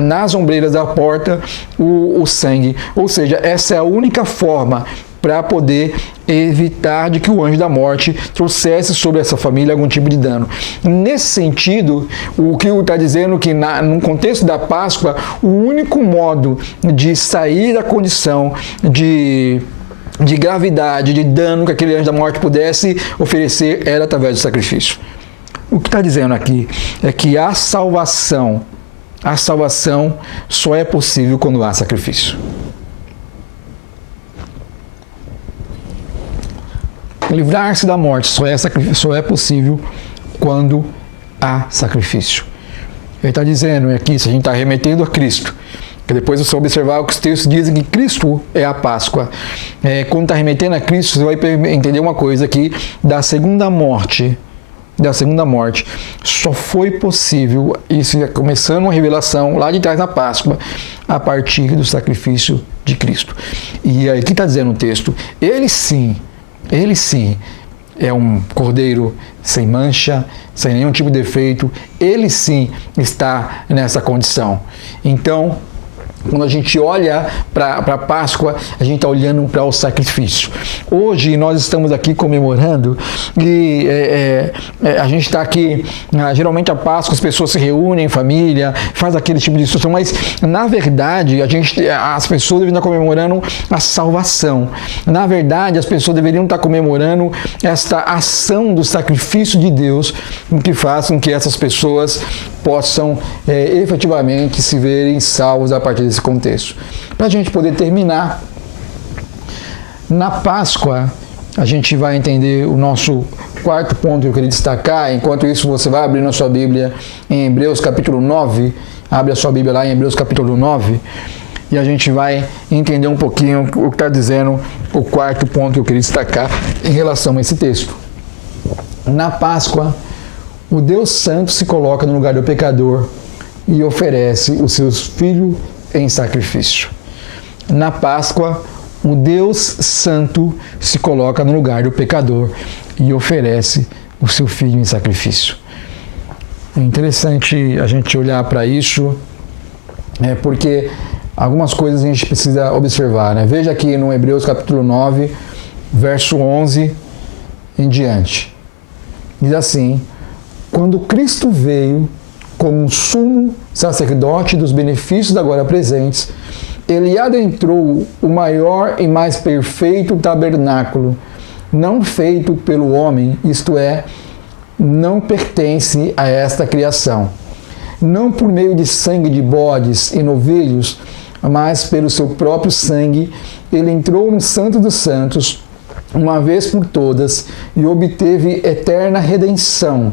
nas ombreiras da porta o sangue. Ou seja, essa é a única forma para poder evitar de que o anjo da morte trouxesse sobre essa família algum tipo de dano. Nesse sentido, o que está dizendo que no contexto da Páscoa, o único modo de sair da condição de gravidade, de dano que aquele anjo da morte pudesse oferecer era através do sacrifício. O que está dizendo aqui é que a salvação só é possível quando há sacrifício. Livrar-se da morte só é possível quando há sacrifício. Ele está dizendo aqui, se a gente está remetendo a Cristo, que depois você observar o que os textos dizem que Cristo é a Páscoa. Quando está remetendo a Cristo, você vai entender uma coisa aqui, da segunda morte, só foi possível, isso já começando uma revelação lá de trás da Páscoa, a partir do sacrifício de Cristo. E aí, o que está dizendo o texto? Ele sim é um cordeiro sem mancha, sem nenhum tipo de defeito. Ele sim está nessa condição. Então, quando a gente olha para a Páscoa, a gente está olhando para o sacrifício. Hoje nós estamos aqui comemorando e a gente está aqui, geralmente a Páscoa as pessoas se reúnem em família, faz aquele tipo de discussão, mas na verdade as pessoas deveriam estar comemorando a salvação. Na verdade as pessoas deveriam estar comemorando esta ação do sacrifício de Deus, que faz com que essas pessoas possam efetivamente se verem salvos a partir desse contexto. Para a gente poder terminar, na Páscoa, a gente vai entender o nosso quarto ponto que eu queria destacar. Enquanto isso, você vai abrir na sua Bíblia em Hebreus capítulo 9, abre a sua Bíblia lá em Hebreus capítulo 9, e a gente vai entender um pouquinho o que está dizendo o quarto ponto que eu queria destacar em relação a esse texto. Na Páscoa, o Deus Santo se coloca no lugar do pecador e oferece os seus filhos em sacrifício. Na Páscoa, o Deus Santo se coloca no lugar do pecador e oferece o seu filho em sacrifício. É interessante a gente olhar para isso, porque algumas coisas a gente precisa observar, né? Veja aqui no Hebreus capítulo 9, verso 11 em diante. Diz assim: quando Cristo veio como um sumo sacerdote dos benefícios agora presentes, ele adentrou o maior e mais perfeito tabernáculo, não feito pelo homem, isto é, não pertence a esta criação. Não por meio de sangue de bodes e novilhos, mas pelo seu próprio sangue, ele entrou no Santo dos Santos, uma vez por todas, e obteve eterna redenção.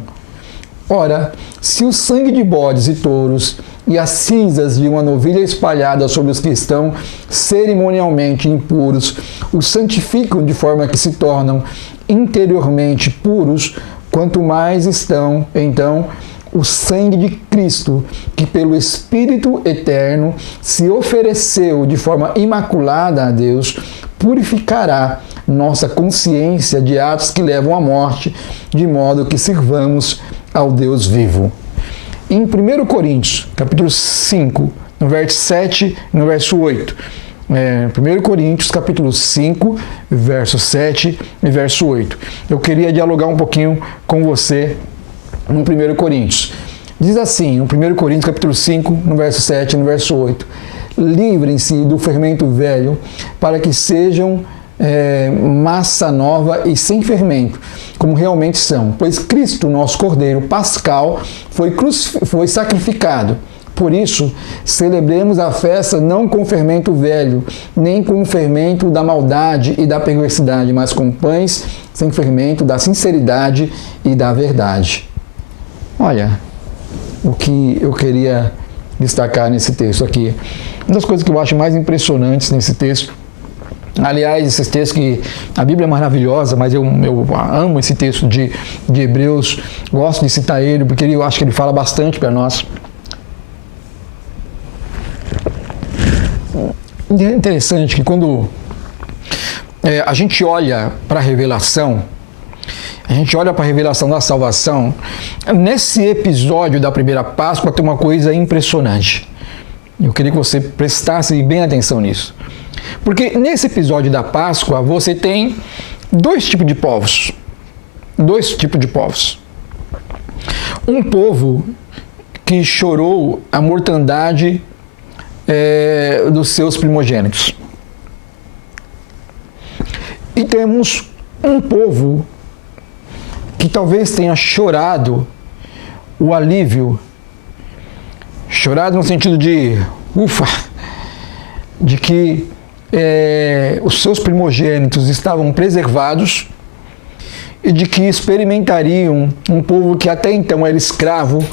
Ora, se o sangue de bodes e touros e as cinzas de uma novilha espalhada sobre os que estão cerimonialmente impuros os santificam de forma que se tornam interiormente puros, quanto mais estão, então, o sangue de Cristo, que pelo Espírito Eterno se ofereceu de forma imaculada a Deus, purificará nossa consciência de atos que levam à morte, de modo que sirvamos ao Deus vivo. Em 1 Coríntios, capítulo 5, no verso 7 e no verso 8. 1 Coríntios, capítulo 5, verso 7 e verso 8. Eu queria dialogar um pouquinho com você no 1 Coríntios. Diz assim, no 1 Coríntios, capítulo 5, no verso 7 e no verso 8. Livrem-se do fermento velho, para que sejam massa nova e sem fermento, como realmente são, pois Cristo, nosso Cordeiro Pascal, foi sacrificado. Por isso, celebremos a festa não com fermento velho, nem com o fermento da maldade e da perversidade, mas com pães sem fermento da sinceridade e da verdade. Olha, o que eu queria destacar nesse texto aqui. Uma das coisas que eu acho mais impressionantes nesse texto, aliás, esses textos que a Bíblia é maravilhosa, mas eu amo esse texto de Hebreus, gosto de citar ele, porque eu acho que ele fala bastante para nós. É interessante que quando a gente olha para a revelação, da salvação, nesse episódio da primeira Páscoa tem uma coisa impressionante. Eu queria que você prestasse bem atenção nisso. Porque nesse episódio da Páscoa você tem dois tipos de povos. Um povo que chorou a mortandade dos seus primogênitos. E temos um povo que talvez tenha chorado o alívio, chorado no sentido de ufa, de que os seus primogênitos estavam preservados e de que experimentariam, um povo que até então era escravo,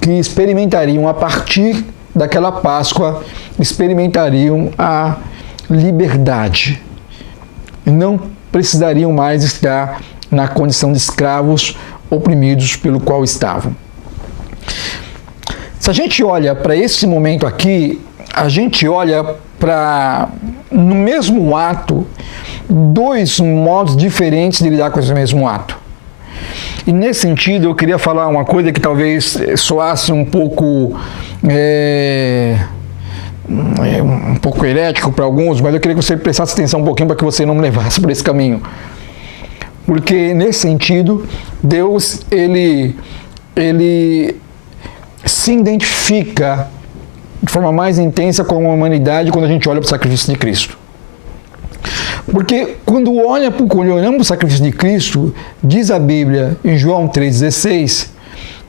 que experimentariam a partir daquela Páscoa, experimentariam a liberdade. Não precisariam mais estar na condição de escravos oprimidos pelo qual estavam. Se a gente olha para esse momento aqui, a gente olha para, no mesmo ato, dois modos diferentes de lidar com esse mesmo ato. E nesse sentido eu queria falar uma coisa que talvez soasse um pouco herético para alguns, mas eu queria que você prestasse atenção um pouquinho para que você não me levasse por esse caminho. Porque nesse sentido, Deus ele se identifica de forma mais intensa com a humanidade quando a gente olha para o sacrifício de Cristo. Porque quando olhamos para o sacrifício de Cristo, diz a Bíblia em João 3,16,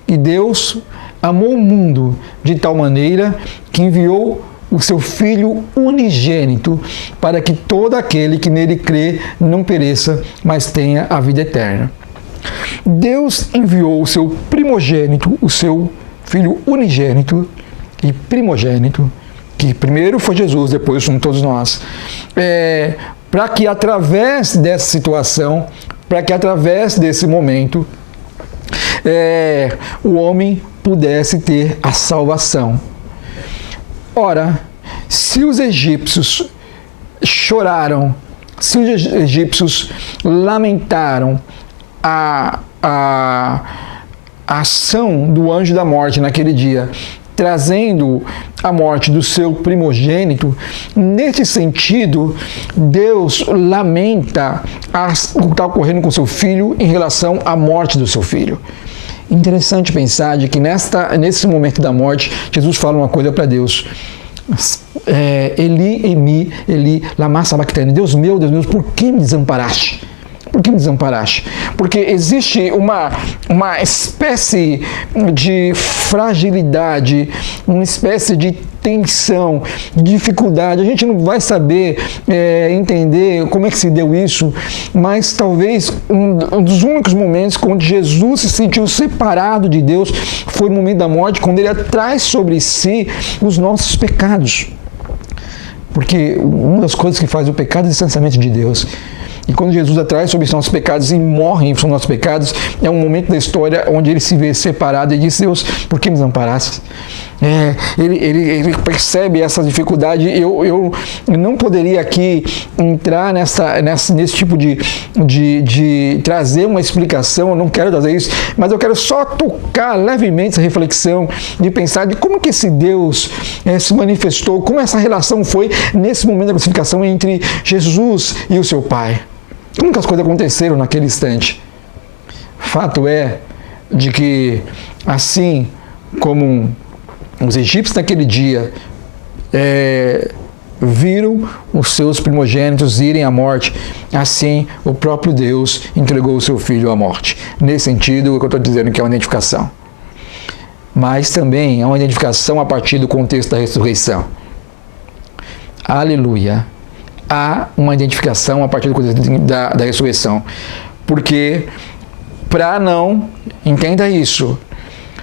que Deus amou o mundo de tal maneira que enviou o seu Filho unigênito para que todo aquele que nele crê não pereça, mas tenha a vida eterna. Deus enviou o seu primogênito, o seu Filho unigênito e primogênito, que primeiro foi Jesus, depois somos todos nós, para que através dessa situação, para que através desse momento, o homem pudesse ter a salvação. Ora, se os egípcios choraram, se os egípcios lamentaram a ação do anjo da morte naquele dia, trazendo a morte do seu primogênito, nesse sentido, Deus lamenta o que está ocorrendo com seu filho em relação à morte do seu filho. Interessante pensar de que nesse momento da morte, Jesus fala uma coisa para Deus: Eli, Emi, Eli, lama sabachthani. Deus meu, por que me desamparaste? Por que me desamparaste? Porque existe uma espécie de fragilidade, uma espécie de tensão, dificuldade. A gente não vai saber entender como é que se deu isso, mas talvez um dos únicos momentos onde Jesus se sentiu separado de Deus foi no momento da morte, quando ele traz sobre si os nossos pecados. Porque uma das coisas que faz o pecado é o distanciamento de Deus. E quando Jesus atrai sobre os nossos pecados e morre sobre os nossos pecados, é um momento da história onde ele se vê separado e diz: Deus, por que me desamparaste? Ele percebe essa dificuldade. Eu não poderia aqui entrar nesse tipo de trazer uma explicação, eu não quero trazer isso, mas eu quero só tocar levemente essa reflexão de pensar de como que esse Deus se manifestou, como essa relação foi nesse momento da crucificação entre Jesus e o seu Pai. Como que as coisas aconteceram naquele instante? Fato é de que, assim como os egípcios naquele dia viram os seus primogênitos irem à morte, assim o próprio Deus entregou o seu filho à morte. Nesse sentido, o que eu estou dizendo que é uma identificação. Mas também é uma identificação a partir do contexto da ressurreição. Aleluia! Há uma identificação a partir do contexto da ressurreição. Porque, entenda isso,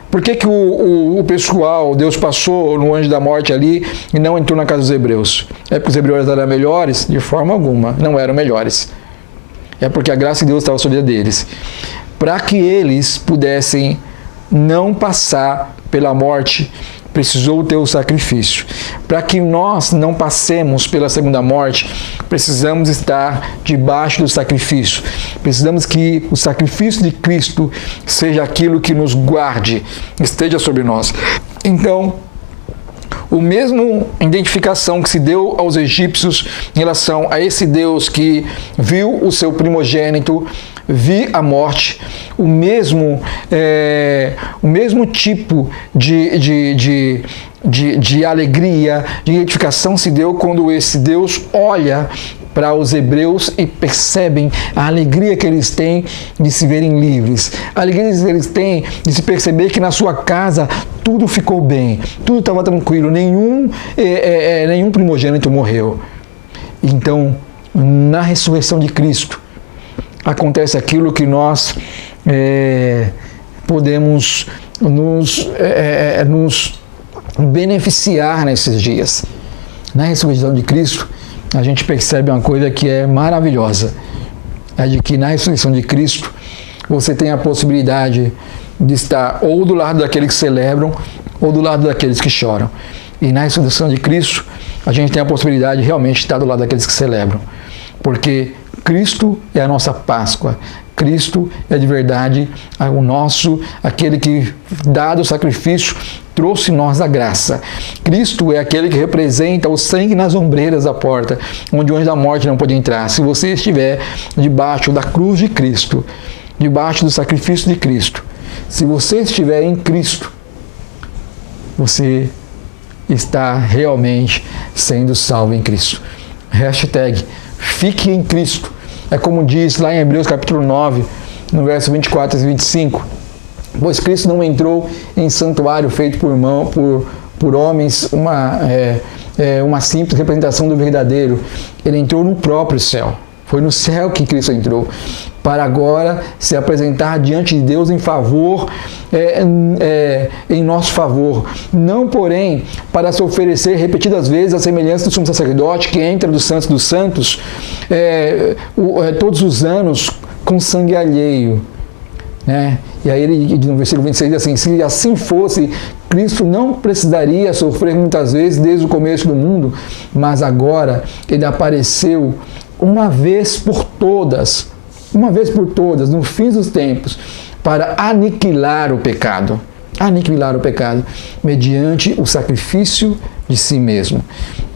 por que o pessoal, Deus passou no anjo da morte ali e não entrou na casa dos hebreus? É porque os hebreus eram melhores? De forma alguma, não eram melhores. É porque a graça de Deus estava sobre a vida deles. Para que eles pudessem não passar pela morte, precisou ter o sacrifício. Para que nós não passemos pela segunda morte, precisamos estar debaixo do sacrifício. Precisamos que o sacrifício de Cristo seja aquilo que nos guarde, esteja sobre nós. Então, o mesmo identificação que se deu aos egípcios em relação a esse Deus que viu o seu primogênito vir à morte, o mesmo tipo de alegria, de identificação se deu quando esse Deus olha para os hebreus e percebem a alegria que eles têm de se verem livres, a alegria que eles têm de se perceber que na sua casa tudo ficou bem, tudo estava tranquilo, nenhum primogênito morreu. Então, na ressurreição de Cristo, acontece aquilo que nós podemos nos beneficiar nesses dias. Na ressurreição de Cristo, a gente percebe uma coisa que é maravilhosa. É de que na ressurreição de Cristo, você tem a possibilidade de estar ou do lado daqueles que celebram, ou do lado daqueles que choram. E na ressurreição de Cristo, a gente tem a possibilidade de realmente estar do lado daqueles que celebram. Porque Cristo é a nossa Páscoa. Cristo é de verdade aquele que, dado o sacrifício, trouxe nós a graça. Cristo é aquele que representa o sangue nas ombreiras da porta, onde o anjo da morte não pode entrar. Se você estiver debaixo da cruz de Cristo, debaixo do sacrifício de Cristo, se você estiver em Cristo, você está realmente sendo salvo em Cristo. Hashtag fique em Cristo. É como diz lá em Hebreus capítulo 9, no verso 24 e 25. Pois Cristo não entrou em santuário feito por homens, uma simples representação do verdadeiro. Ele entrou no próprio céu. Foi no céu que Cristo entrou, para agora se apresentar diante de Deus em favor, em nosso favor. Não, porém, para se oferecer repetidas vezes a semelhança do sumo sacerdote que entra dos santos dos santos, todos os anos com sangue alheio. Né? E aí ele, no versículo 26, diz assim: se assim fosse, Cristo não precisaria sofrer muitas vezes desde o começo do mundo, mas agora ele apareceu uma vez por todas, no fim dos tempos, para aniquilar o pecado, mediante o sacrifício de si mesmo.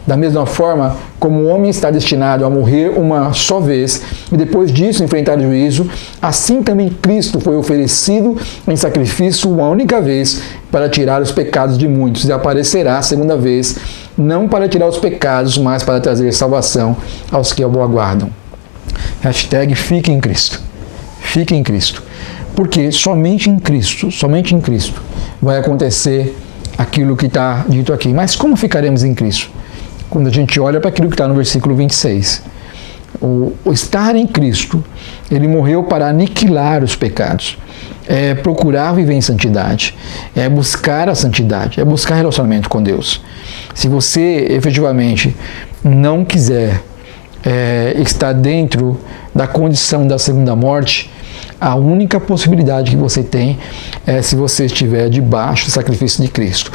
Da mesma forma como o homem está destinado a morrer uma só vez e depois disso enfrentar o juízo, assim também Cristo foi oferecido em sacrifício uma única vez para tirar os pecados de muitos e aparecerá a segunda vez não para tirar os pecados, mas para trazer salvação aos que o aguardam. Hashtag fique em Cristo. Fique em Cristo. Porque somente em Cristo vai acontecer aquilo que está dito aqui. Mas como ficaremos em Cristo? Quando a gente olha para aquilo que está no versículo 26. O estar em Cristo, ele morreu para aniquilar os pecados. É procurar viver em santidade. É buscar a santidade. É buscar relacionamento com Deus. Se você efetivamente não quiser estar dentro da condição da segunda morte, a única possibilidade que você tem é se você estiver debaixo do sacrifício de Cristo.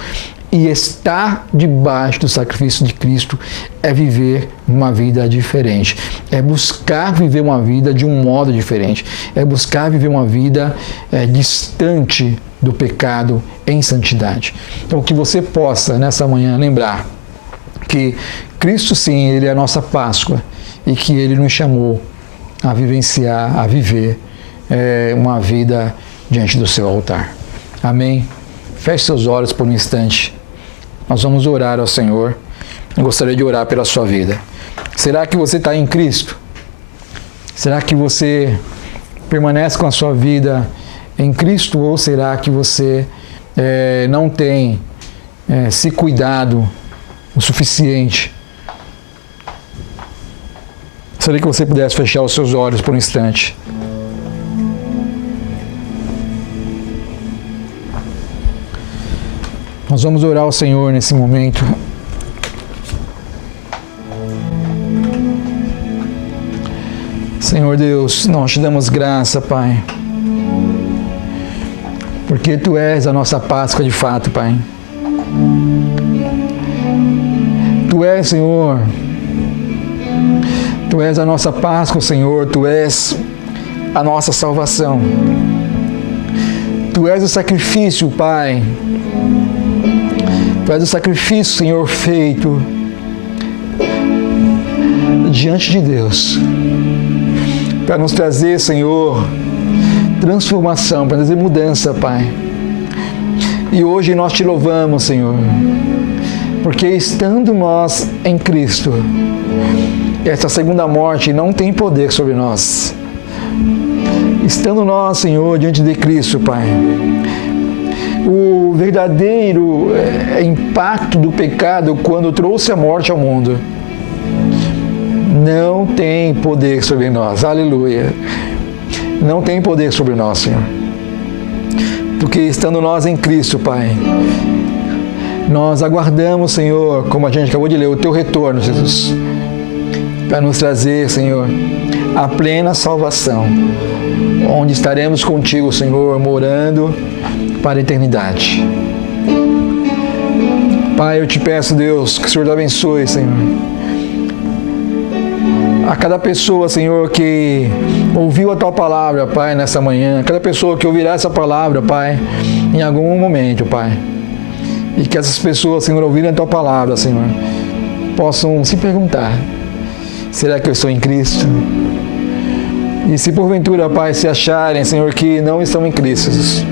E estar debaixo do sacrifício de Cristo é viver uma vida diferente. É buscar viver uma vida de um modo diferente. É buscar viver uma vida distante do pecado em santidade. Então, que você possa, nessa manhã, lembrar que Cristo, sim, Ele é a nossa Páscoa e que Ele nos chamou a vivenciar, a viver uma vida diante do seu altar. Amém? Feche seus olhos por um instante. Nós vamos orar ao Senhor. Eu gostaria de orar pela sua vida. Será que você está em Cristo? Será que você permanece com a sua vida em Cristo? Ou será que você não tem se cuidado o suficiente? Gostaria que você pudesse fechar os seus olhos por um instante. Nós vamos orar ao Senhor nesse momento. Senhor Deus, nós te damos graça, Pai, porque Tu és a nossa Páscoa de fato, Pai. Tu és, Senhor, Tu és a nossa Páscoa, Senhor, Tu és a nossa salvação. Tu és o sacrifício, Pai. Tu és o sacrifício, Senhor, feito diante de Deus para nos trazer, Senhor, transformação, para trazer mudança, Pai. E hoje nós te louvamos, Senhor, porque estando nós em Cristo, essa segunda morte não tem poder sobre nós. Estando nós, Senhor, diante de Cristo, Pai, o verdadeiro impacto do pecado quando trouxe a morte ao mundo não tem poder sobre nós. Aleluia. Não tem poder sobre nós, Senhor. Porque estando nós em Cristo, Pai, nós aguardamos, Senhor, como a gente acabou de ler, o Teu retorno, Jesus, para nos trazer, Senhor, a plena salvação, onde estaremos contigo, Senhor, morando para a eternidade. Pai, eu te peço, Deus, que o Senhor te abençoe, Senhor. A cada pessoa, Senhor, que ouviu a Tua palavra, Pai, nessa manhã, a cada pessoa que ouvirá essa palavra, Pai, em algum momento, Pai, e que essas pessoas, Senhor, ouvirem a Tua palavra, Senhor, possam se perguntar: será que eu estou em Cristo? E se porventura, Pai, se acharem, Senhor, que não estão em Cristo, Jesus,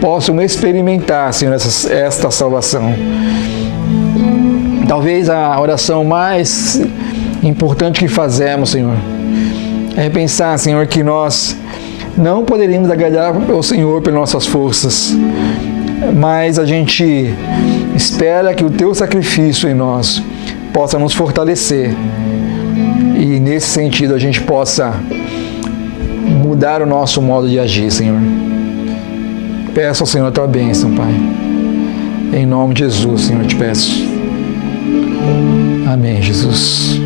possam experimentar, Senhor, esta salvação. Talvez a oração mais importante que fazemos, Senhor, é pensar, Senhor, que nós não poderíamos agradar ao Senhor pelas nossas forças, mas a gente espera que o Teu sacrifício em nós possa nos fortalecer e, nesse sentido, a gente possa mudar o nosso modo de agir, Senhor. Peço ao Senhor a Tua bênção, Pai. Em nome de Jesus, Senhor, eu te peço. Amém, Jesus.